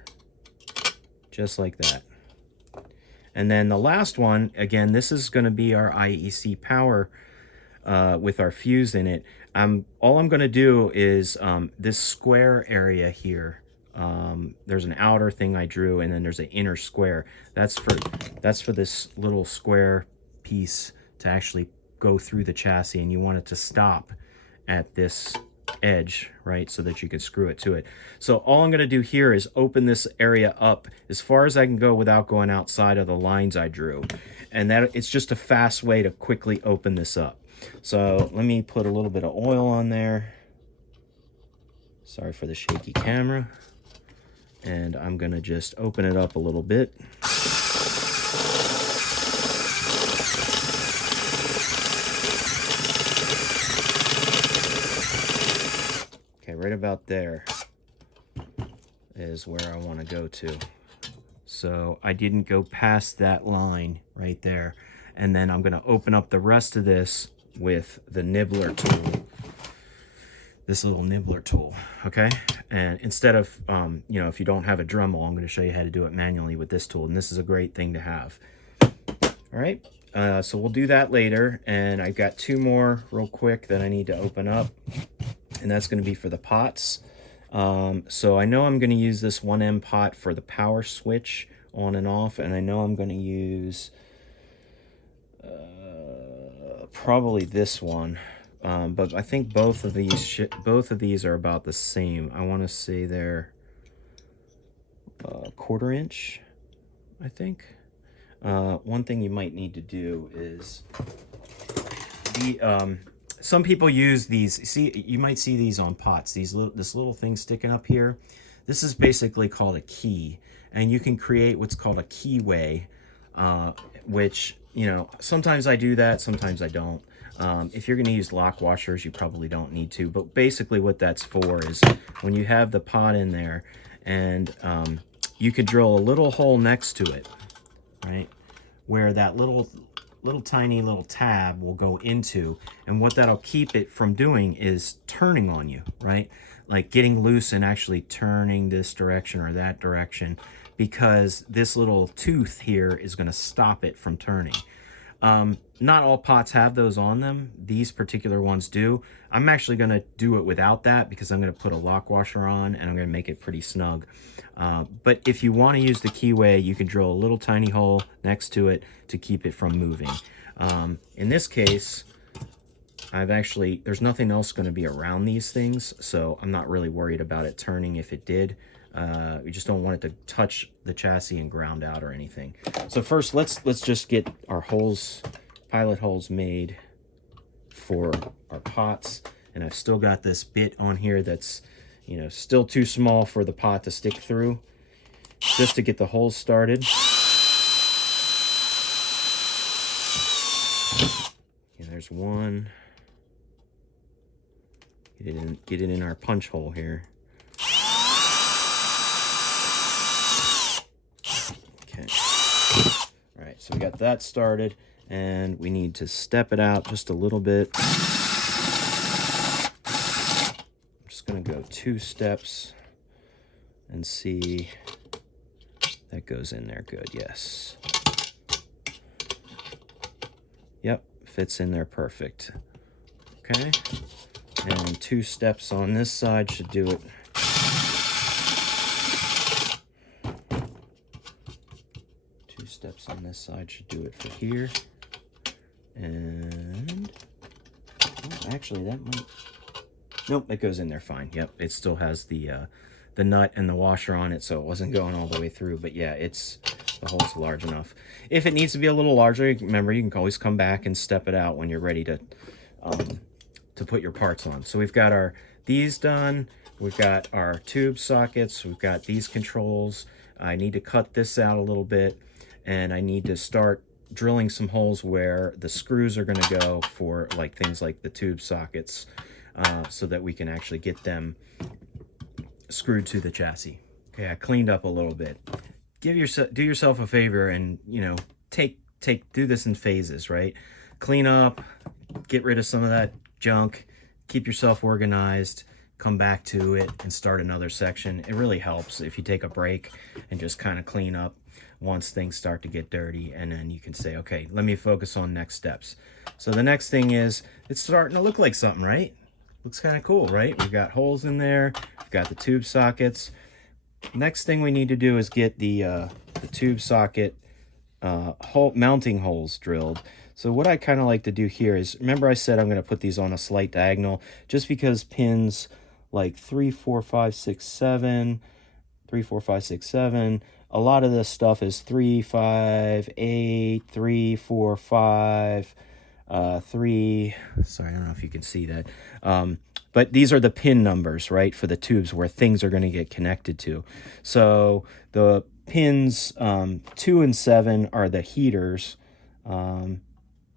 just like that. And then the last one, again, this is going to be our IEC power with our fuse in it. All I'm going to do is this square area here. There's an outer thing I drew, and then there's an inner square. That's for this little square piece to actually go through the chassis, and you want it to stop at this edge, right, so that you can screw it to it. So all I'm going to do here is open this area up as far as I can go without going outside of the lines I drew, and that it's just a fast way to quickly open this up. So let me put a little bit of oil on there. Sorry for the shaky camera. And I'm going to just open it up a little bit. Okay, right about there is where I want to go to. So I didn't go past that line right there. And then I'm going to open up the rest of this with the nibbler tool. This little nibbler tool, okay? And instead of, you know, if you don't have a Dremel, I'm going to show you how to do it manually with this tool, and this is a great thing to have. All right, so we'll do that later, and I've got two more real quick that I need to open up, and that's going to be for the pots. So I know I'm going to use this 1M pot for the power switch on and off, and I know I'm going to use probably this one. But I think both of these are about the same. I want to say they're 1/4 inch, I think. One thing you might need to do is some people use these. See, you might see these on pots. This little thing sticking up here. This is basically called a key, and you can create what's called a keyway, which, you know, sometimes I do that, sometimes I don't. If you're going to use lock washers, you probably don't need to. But basically what that's for is when you have the pot in there, and you could drill a little hole next to it, right, where that little tiny little tab will go into. And what that'll keep it from doing is turning on you, right? Like getting loose and actually turning this direction or that direction, because this little tooth here is going to stop it from turning. Not all pots have those on them. These particular ones do. I'm actually going to do it without that because I'm going to put a lock washer on, and I'm going to make it pretty snug. But if you want to use the keyway, you can drill a little tiny hole next to it to keep it from moving. In this case, there's nothing else going to be around these things, so I'm not really worried about it turning if it did. We just don't want it to touch the chassis and ground out or anything. So first, let's just get our holes, pilot holes, made for our pots. And I've still got this bit on here that's, you know, still too small for the pot to stick through, just to get the holes started. And there's one. Get it in our punch hole here. All right, so we got that started, and we need to step it out just a little bit. I'm just going to go 2 steps and see. That goes in there good, yes. Yep, fits in there perfect. Okay, and 2 steps on this side should do it. Steps on this side should do it for here. And actually that might, nope, it goes in there fine. Yep, it still has the nut and the washer on it, so it wasn't going all the way through. But yeah, the hole's large enough. If it needs to be a little larger, remember, you can always come back and step it out when you're ready to put your parts on. So we've got these done. We've got our tube sockets. We've got these controls. I need to cut this out a little bit, and I need to start drilling some holes where the screws are going to go for like things like the tube sockets, so that we can actually get them screwed to the chassis. Okay, I cleaned up a little bit. Do yourself a favor and, you know, do this in phases, right? Clean up, get rid of some of that junk, keep yourself organized, come back to it and start another section. It really helps if you take a break and just kind of clean up. once things start to get dirty, and then you can say, okay, let me focus on next steps. So the next thing is, it's starting to look like something, right? Looks kind of cool, right? We've got holes in there, we've got the tube sockets. Next thing we need to do is get the tube socket mounting holes drilled. So what I kind of like to do here is, remember I said I'm going to put these on a slight diagonal, just because pins like 3, 4, 5, 6, 7, 3, 4, 5, 6, 7, a lot of this stuff is 3, 5, 8, 3, 4, 5, 3, sorry, I don't know if you can see that. But these are the pin numbers, right, for the tubes where things are going to get connected to. So the pins 2 and 7 are the heaters.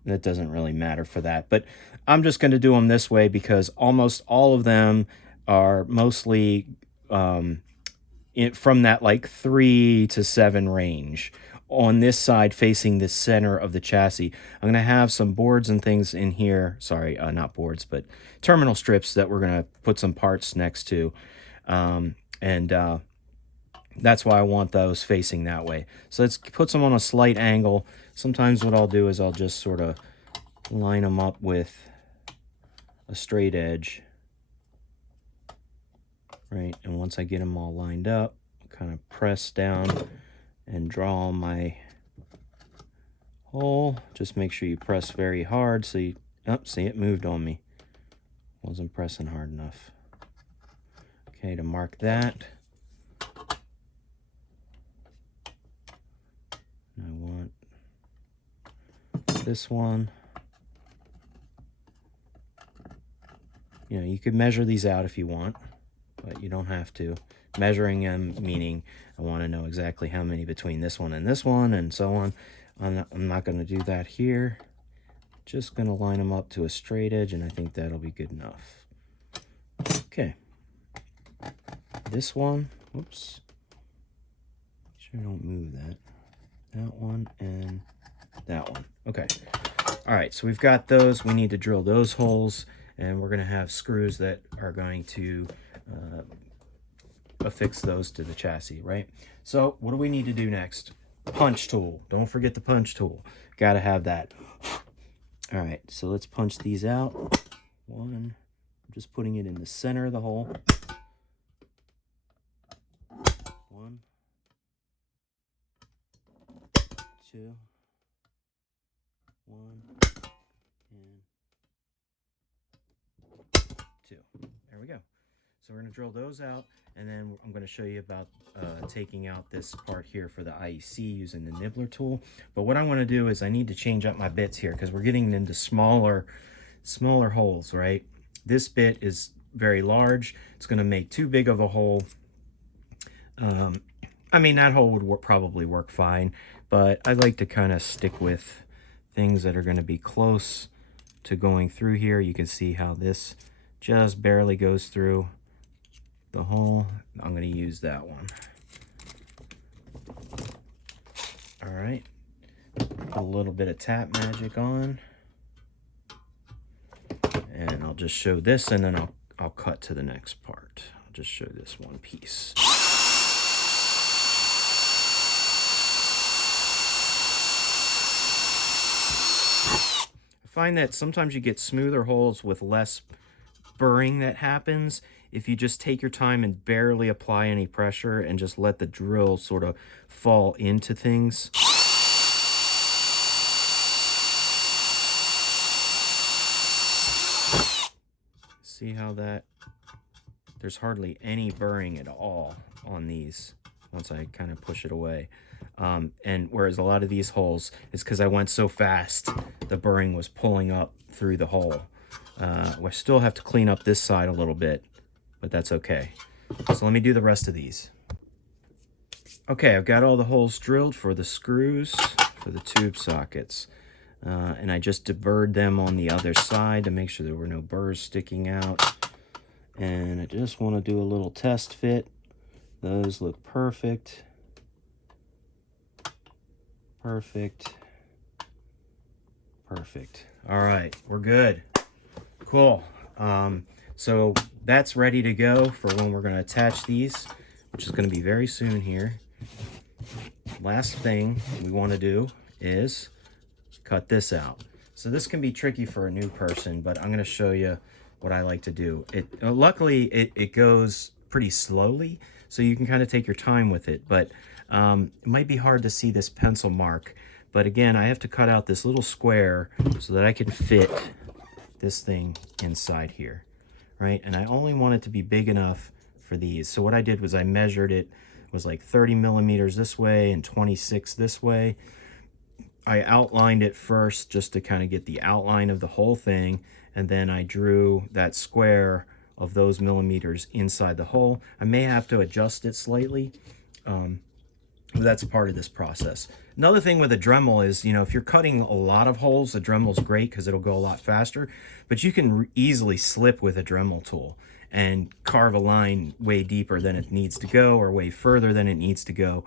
That doesn't really matter for that, but I'm just going to do them this way because almost all of them are mostly from that like 3 to 7 range. On this side facing the center of the chassis, I'm going to have some boards and things in here. Sorry, not boards, but terminal strips that we're going to put some parts next to. That's why I want those facing that way. So let's put them on a slight angle. Sometimes what I'll do is I'll just sort of line them up with a straight edge. Right, and once I get them all lined up, kind of press down and draw my hole. Just make sure you press very hard so you, oh, see, it moved on me. Wasn't pressing hard enough. Okay, to mark that, I want this one. You know, you could measure these out if you want, but you don't have to. Measuring them meaning I want to know exactly how many between this one and so on. I'm not going to do that here. Just going to line them up to a straight edge, and I think that'll be good enough. Okay. This one, whoops. Make sure I don't move that. That one and that one. Okay. All right, so we've got those. We need to drill those holes, and we're going to have screws that are going to affix those to the chassis, right? So what do we need to do next? Punch tool. Don't forget the punch tool. Got to have that. All right, so let's punch these out. One, I'm just putting it in the center of the hole. One, two, one, and two. There we go. So we're going to drill those out, and then I'm going to show you about taking out this part here for the IEC using the nibbler tool. But what I want to do is I need to change up my bits here because we're getting into smaller holes, right? This bit is very large. It's going to make too big of a hole. I mean, that hole would probably work fine, but I like to kind of stick with things that are going to be close to going through here. You can see how this just barely goes through the hole. I'm going to use that one. All right, put a little bit of tap magic on, and I'll just show this, and then I'll cut to the next part. I'll just show this one piece. I find that sometimes you get smoother holes with less burring that happens if you just take your time and barely apply any pressure and just let the drill sort of fall into things. See how that, there's hardly any burring at all on these once I kind of push it away. And whereas a lot of these holes is because I went so fast, the burring was pulling up through the hole. We still have to clean up this side a little bit, but that's okay. So let me do the rest of these. Okay, I've got all the holes drilled for the screws, for the tube sockets. And I just deburred them on the other side to make sure there were no burrs sticking out. And I just want to do a little test fit. Those look perfect. Perfect. Perfect. All right, we're good. Cool. So that's ready to go for when we're going to attach these, which is going to be very soon here. last thing we want to do is cut this out. So this can be tricky for a new person, but I'm going to show you what I like to do. Luckily, it goes pretty slowly, so you can kind of take your time with it, but it might be hard to see this pencil mark. But again, I have to cut out this little square so that I can fit this thing inside here, right? And I only want it to be big enough for these. So what I did was I measured it, was like 30 millimeters this way and 26 this way. I outlined it first just to kind of get the outline of the whole thing, and then I drew that square of those millimeters inside the hole. I may have to adjust it slightly, but that's part of this process. Another thing with a Dremel is, you know, if you're cutting a lot of holes, a Dremel's great because it'll go a lot faster, but you can easily slip with a Dremel tool and carve a line way deeper than it needs to go or way further than it needs to go.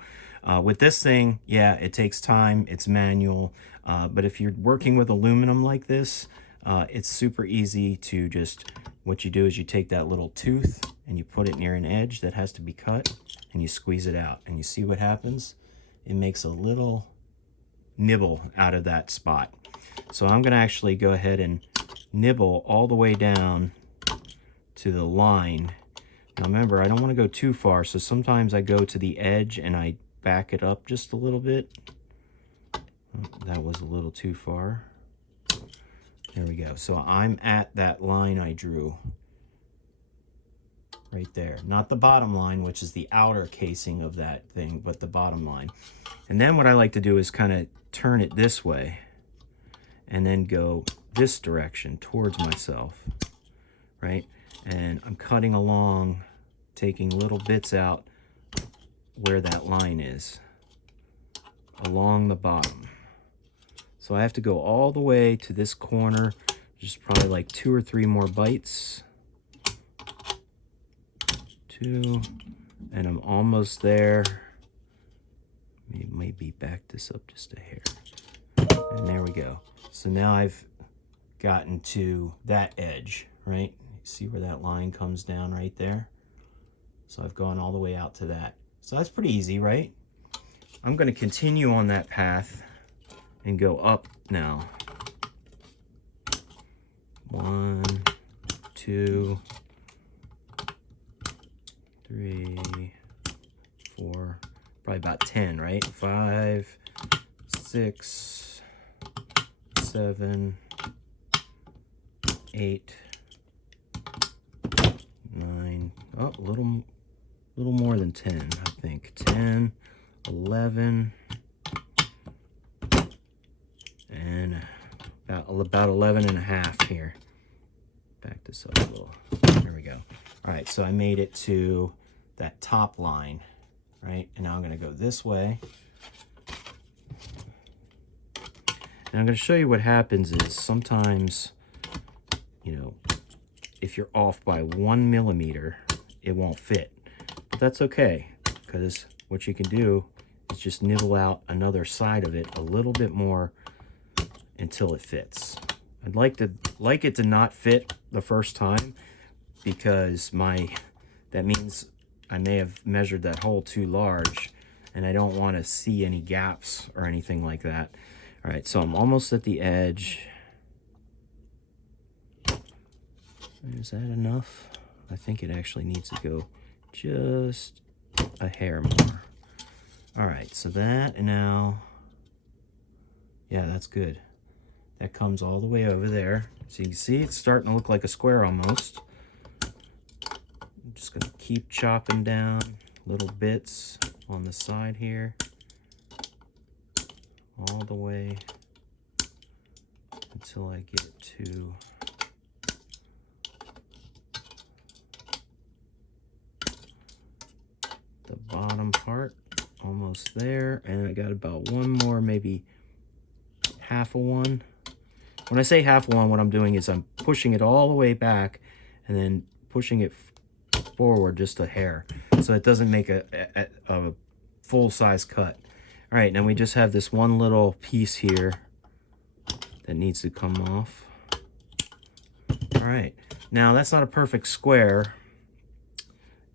With this thing, yeah, it takes time, it's manual, but if you're working with aluminum like this, it's super easy to just, what you do is you take that little tooth and you put it near an edge that has to be cut and you squeeze it out, and you see what happens? It makes a little nibble out of that spot. So I'm gonna actually go ahead and nibble all the way down to the line. Now remember, I don't want to go too far, so sometimes I go to the edge and I back it up just a little bit. Oh, that was a little too far. There we go. So I'm at that line I drew right there. Not the bottom line, which is the outer casing of that thing, but the bottom line. And then what I like to do is kind of turn it this way and then go this direction towards myself, right? And I'm cutting along, taking little bits out where that line is, along the bottom. So I have to go all the way to this corner, just probably like 2 or 3 more bites. 2, and I'm almost there. Maybe back this up just a hair. And there we go. So now I've gotten to that edge, right? See where that line comes down right there? So I've gone all the way out to that. So that's pretty easy, right? I'm going to continue on that path and go up now. 1, 2, 3, 4, probably about 10, right? 5, 6, 7, 8, 9, oh, a little more than 10, I think. 10, 11, and about 11 and a half here. Back this up a little. There we go. All right, so I made it to that top line, right? And now I'm gonna go this way. And I'm gonna show you what happens is sometimes, you know, if you're off by 1 millimeter, it won't fit. But that's okay, because what you can do is just nibble out another side of it a little bit more until it fits. I'd like it to not fit the first time, because that means I may have measured that hole too large and I don't want to see any gaps or anything like that. All right, so I'm almost at the edge. Is that enough? I think it actually needs to go just a hair more. All right, so that, and now, yeah, that's good. That comes all the way over there. So you can see it's starting to look like a square almost. I'm just gonna keep chopping down little bits on the side here, all the way until I get to the bottom part, almost there. And I got about one more, maybe half a one. When I say half one, what I'm doing is I'm pushing it all the way back and then pushing it forward just a hair, so it doesn't make a full-size cut. All right, now we just have this one little piece here that needs to come off. All right, now that's not a perfect square,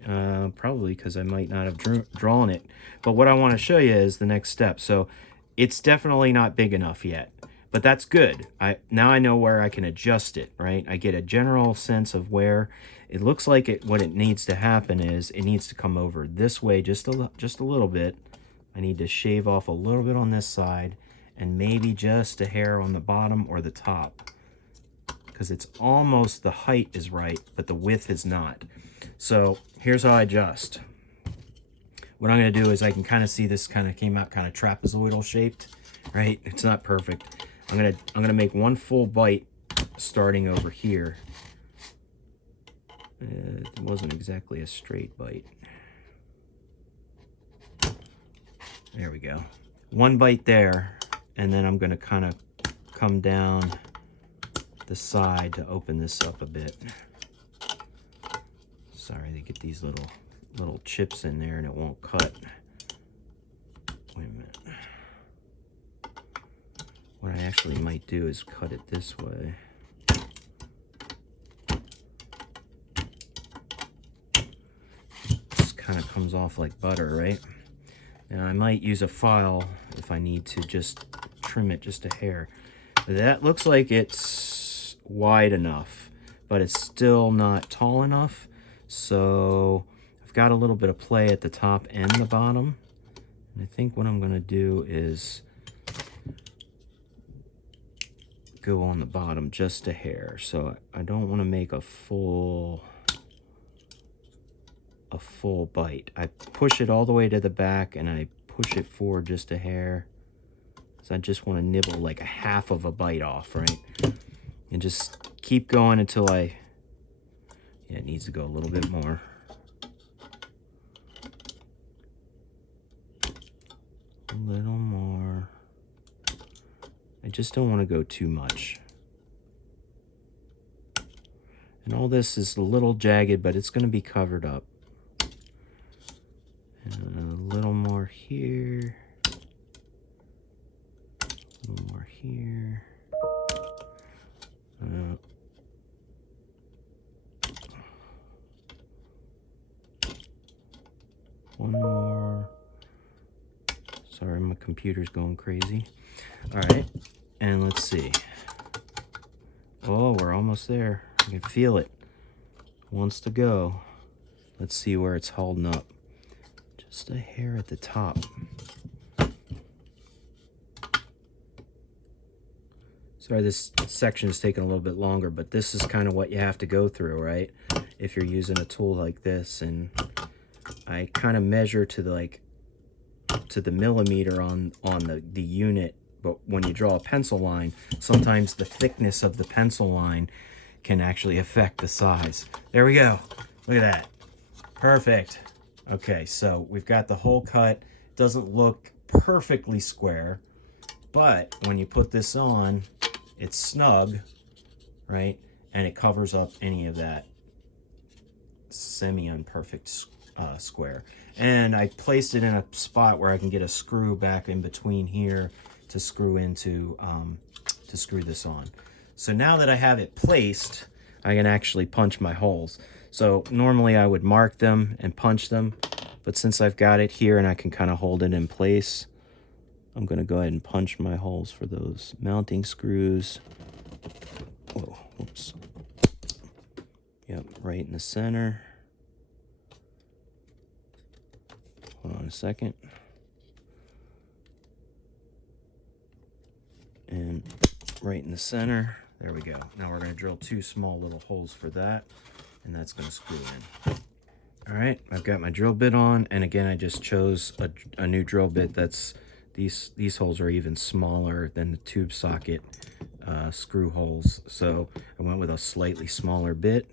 Probably because I might not have drawn it. But what I want to show you is the next step. So it's definitely not big enough yet, but that's good. Now I know where I can adjust it, right? I get a general sense of where it looks like what it needs to happen is it needs to come over this way just a little bit. I need to shave off a little bit on this side and maybe just a hair on the bottom or the top, because it's almost, the height is right, but the width is not. So here's how I adjust. What I'm going to do is I can kind of see this kind of came out kind of trapezoidal shaped, right? It's not perfect. I'm going to make one full bite starting over here. It wasn't exactly a straight bite. There we go. One bite there, and then I'm going to kind of come down the side to open this up a bit. Sorry, they get these little chips in there and it won't cut. Wait a minute. What I actually might do is cut it this way. This kind of comes off like butter, right? Now I might use a file if I need to just trim it just a hair. That looks like it's wide enough, but it's still not tall enough. So I've got a little bit of play at the top and the bottom. And I think what I'm going to do is go on the bottom just a hair. So I don't want to make a full bite. I push it all the way to the back and I push it forward just a hair. So I just want to nibble like a half of a bite off, right? And just keep going until yeah, it needs to go a little bit more. A little more. I just don't want to go too much. And all this is a little jagged, but it's going to be covered up. And a little more here. A little more here. One more. Sorry, my computer's going crazy. All right, and let's see. Oh, we're almost there. I can feel it. Wants to go. Let's see where it's holding up. Just a hair at the top. Sorry, this section is taking a little bit longer, but this is kind of what you have to go through, right? If you're using a tool like this. And I kind of measure to the millimeter on the unit, but when you draw a pencil line, sometimes the thickness of the pencil line can actually affect the size. There we go. Look at that. Perfect. Okay, so we've got the hole cut. Doesn't look perfectly square, but when you put this on, it's snug, right? And it covers up any of that semi-unperfect square. And I placed it in a spot where I can get a screw back in between here to screw into, to screw this on. So now that I have it placed, I can actually punch my holes. So normally I would mark them and punch them, but since I've got it here and I can kind of hold it in place, I'm going to go ahead and punch my holes for those mounting screws. Whoa, whoops. Yep, right in the center. Hold on a second. And right in the center. There we go. Now we're going to drill two small little holes for that, and that's going to screw in. All right, I've got my drill bit on, and again, I just chose a new drill bit that's, these holes are even smaller than the tube socket screw holes, so I went with a slightly smaller bit.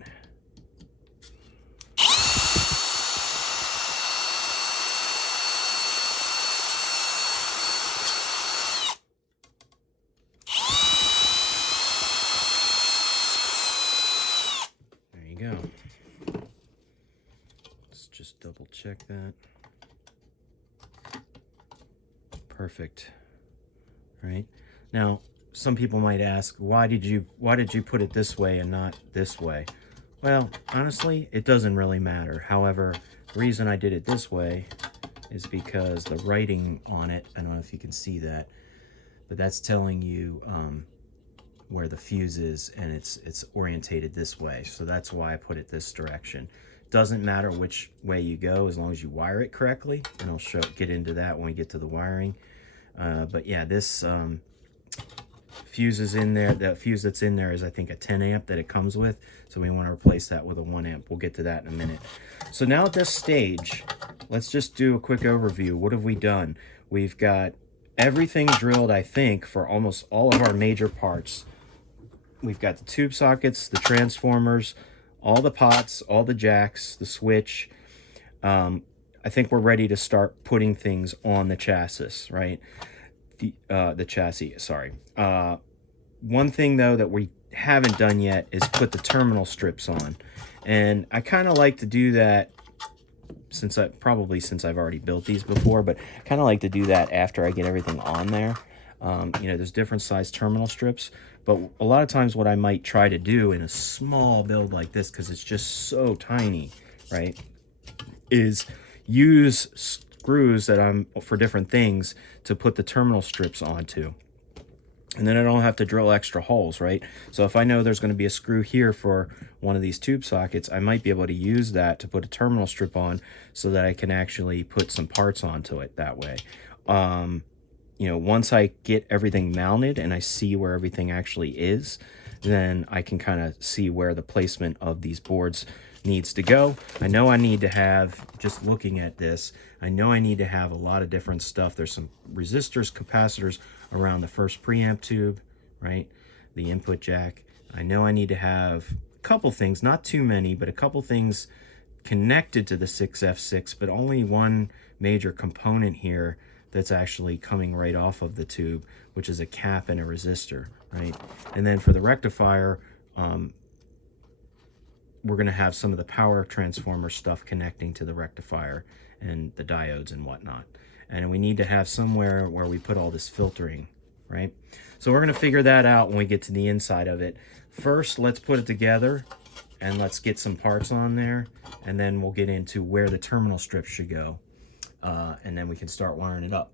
Go. Let's just double check that. Perfect. All right. Now, some people might ask, why did you put it this way and not this way? Well, honestly, it doesn't really matter. However, the reason I did it this way is because the writing on it, I don't know if you can see that, but that's telling you where the fuse is, and it's orientated this way. So that's why I put it this direction. Doesn't matter which way you go as long as you wire it correctly, and I'll get into that when we get to the wiring. But yeah, this fuse is in there. The fuse that's in there is, I think, a 10 amp that it comes with, so we want to replace that with a 1 amp. We'll get to that in a minute. So now at this stage, let's just do a quick overview. What have we done? We've got everything drilled, I think, for almost all of our major parts. We've got the tube sockets, the transformers, all the pots, all the jacks, the switch. I think we're ready to start putting things on the chassis, right? The chassis, sorry. One thing, though, that we haven't done yet is put the terminal strips on. And I kind of like to do that since I've already built these before, but I kind of like to do that after I get everything on there. You know, there's different size terminal strips, but a lot of times what I might try to do in a small build like this, because it's just so tiny, right, is use screws that I'm for different things to put the terminal strips onto. And then I don't have to drill extra holes, right? So if I know there's going to be a screw here for one of these tube sockets, I might be able to use that to put a terminal strip on so that I can actually put some parts onto it that way. You know, once I get everything mounted and I see where everything actually is, then I can kind of see where the placement of these boards needs to go. I know I need to have, just looking at this, I know I need to have a lot of different stuff. There's some resistors, capacitors around the first preamp tube, right? The input jack. I know I need to have a couple things, not too many, but a couple things connected to the 6F6, but only one major component here that's actually coming right off of the tube, which is a cap and a resistor, right? And then for the rectifier, we're going to have some of the power transformer stuff connecting to the rectifier and the diodes and whatnot. And we need to have somewhere where we put all this filtering, right? So we're going to figure that out when we get to the inside of it. First, let's put it together and let's get some parts on there, and then we'll get into where the terminal strips should go, and then we can start wiring it up.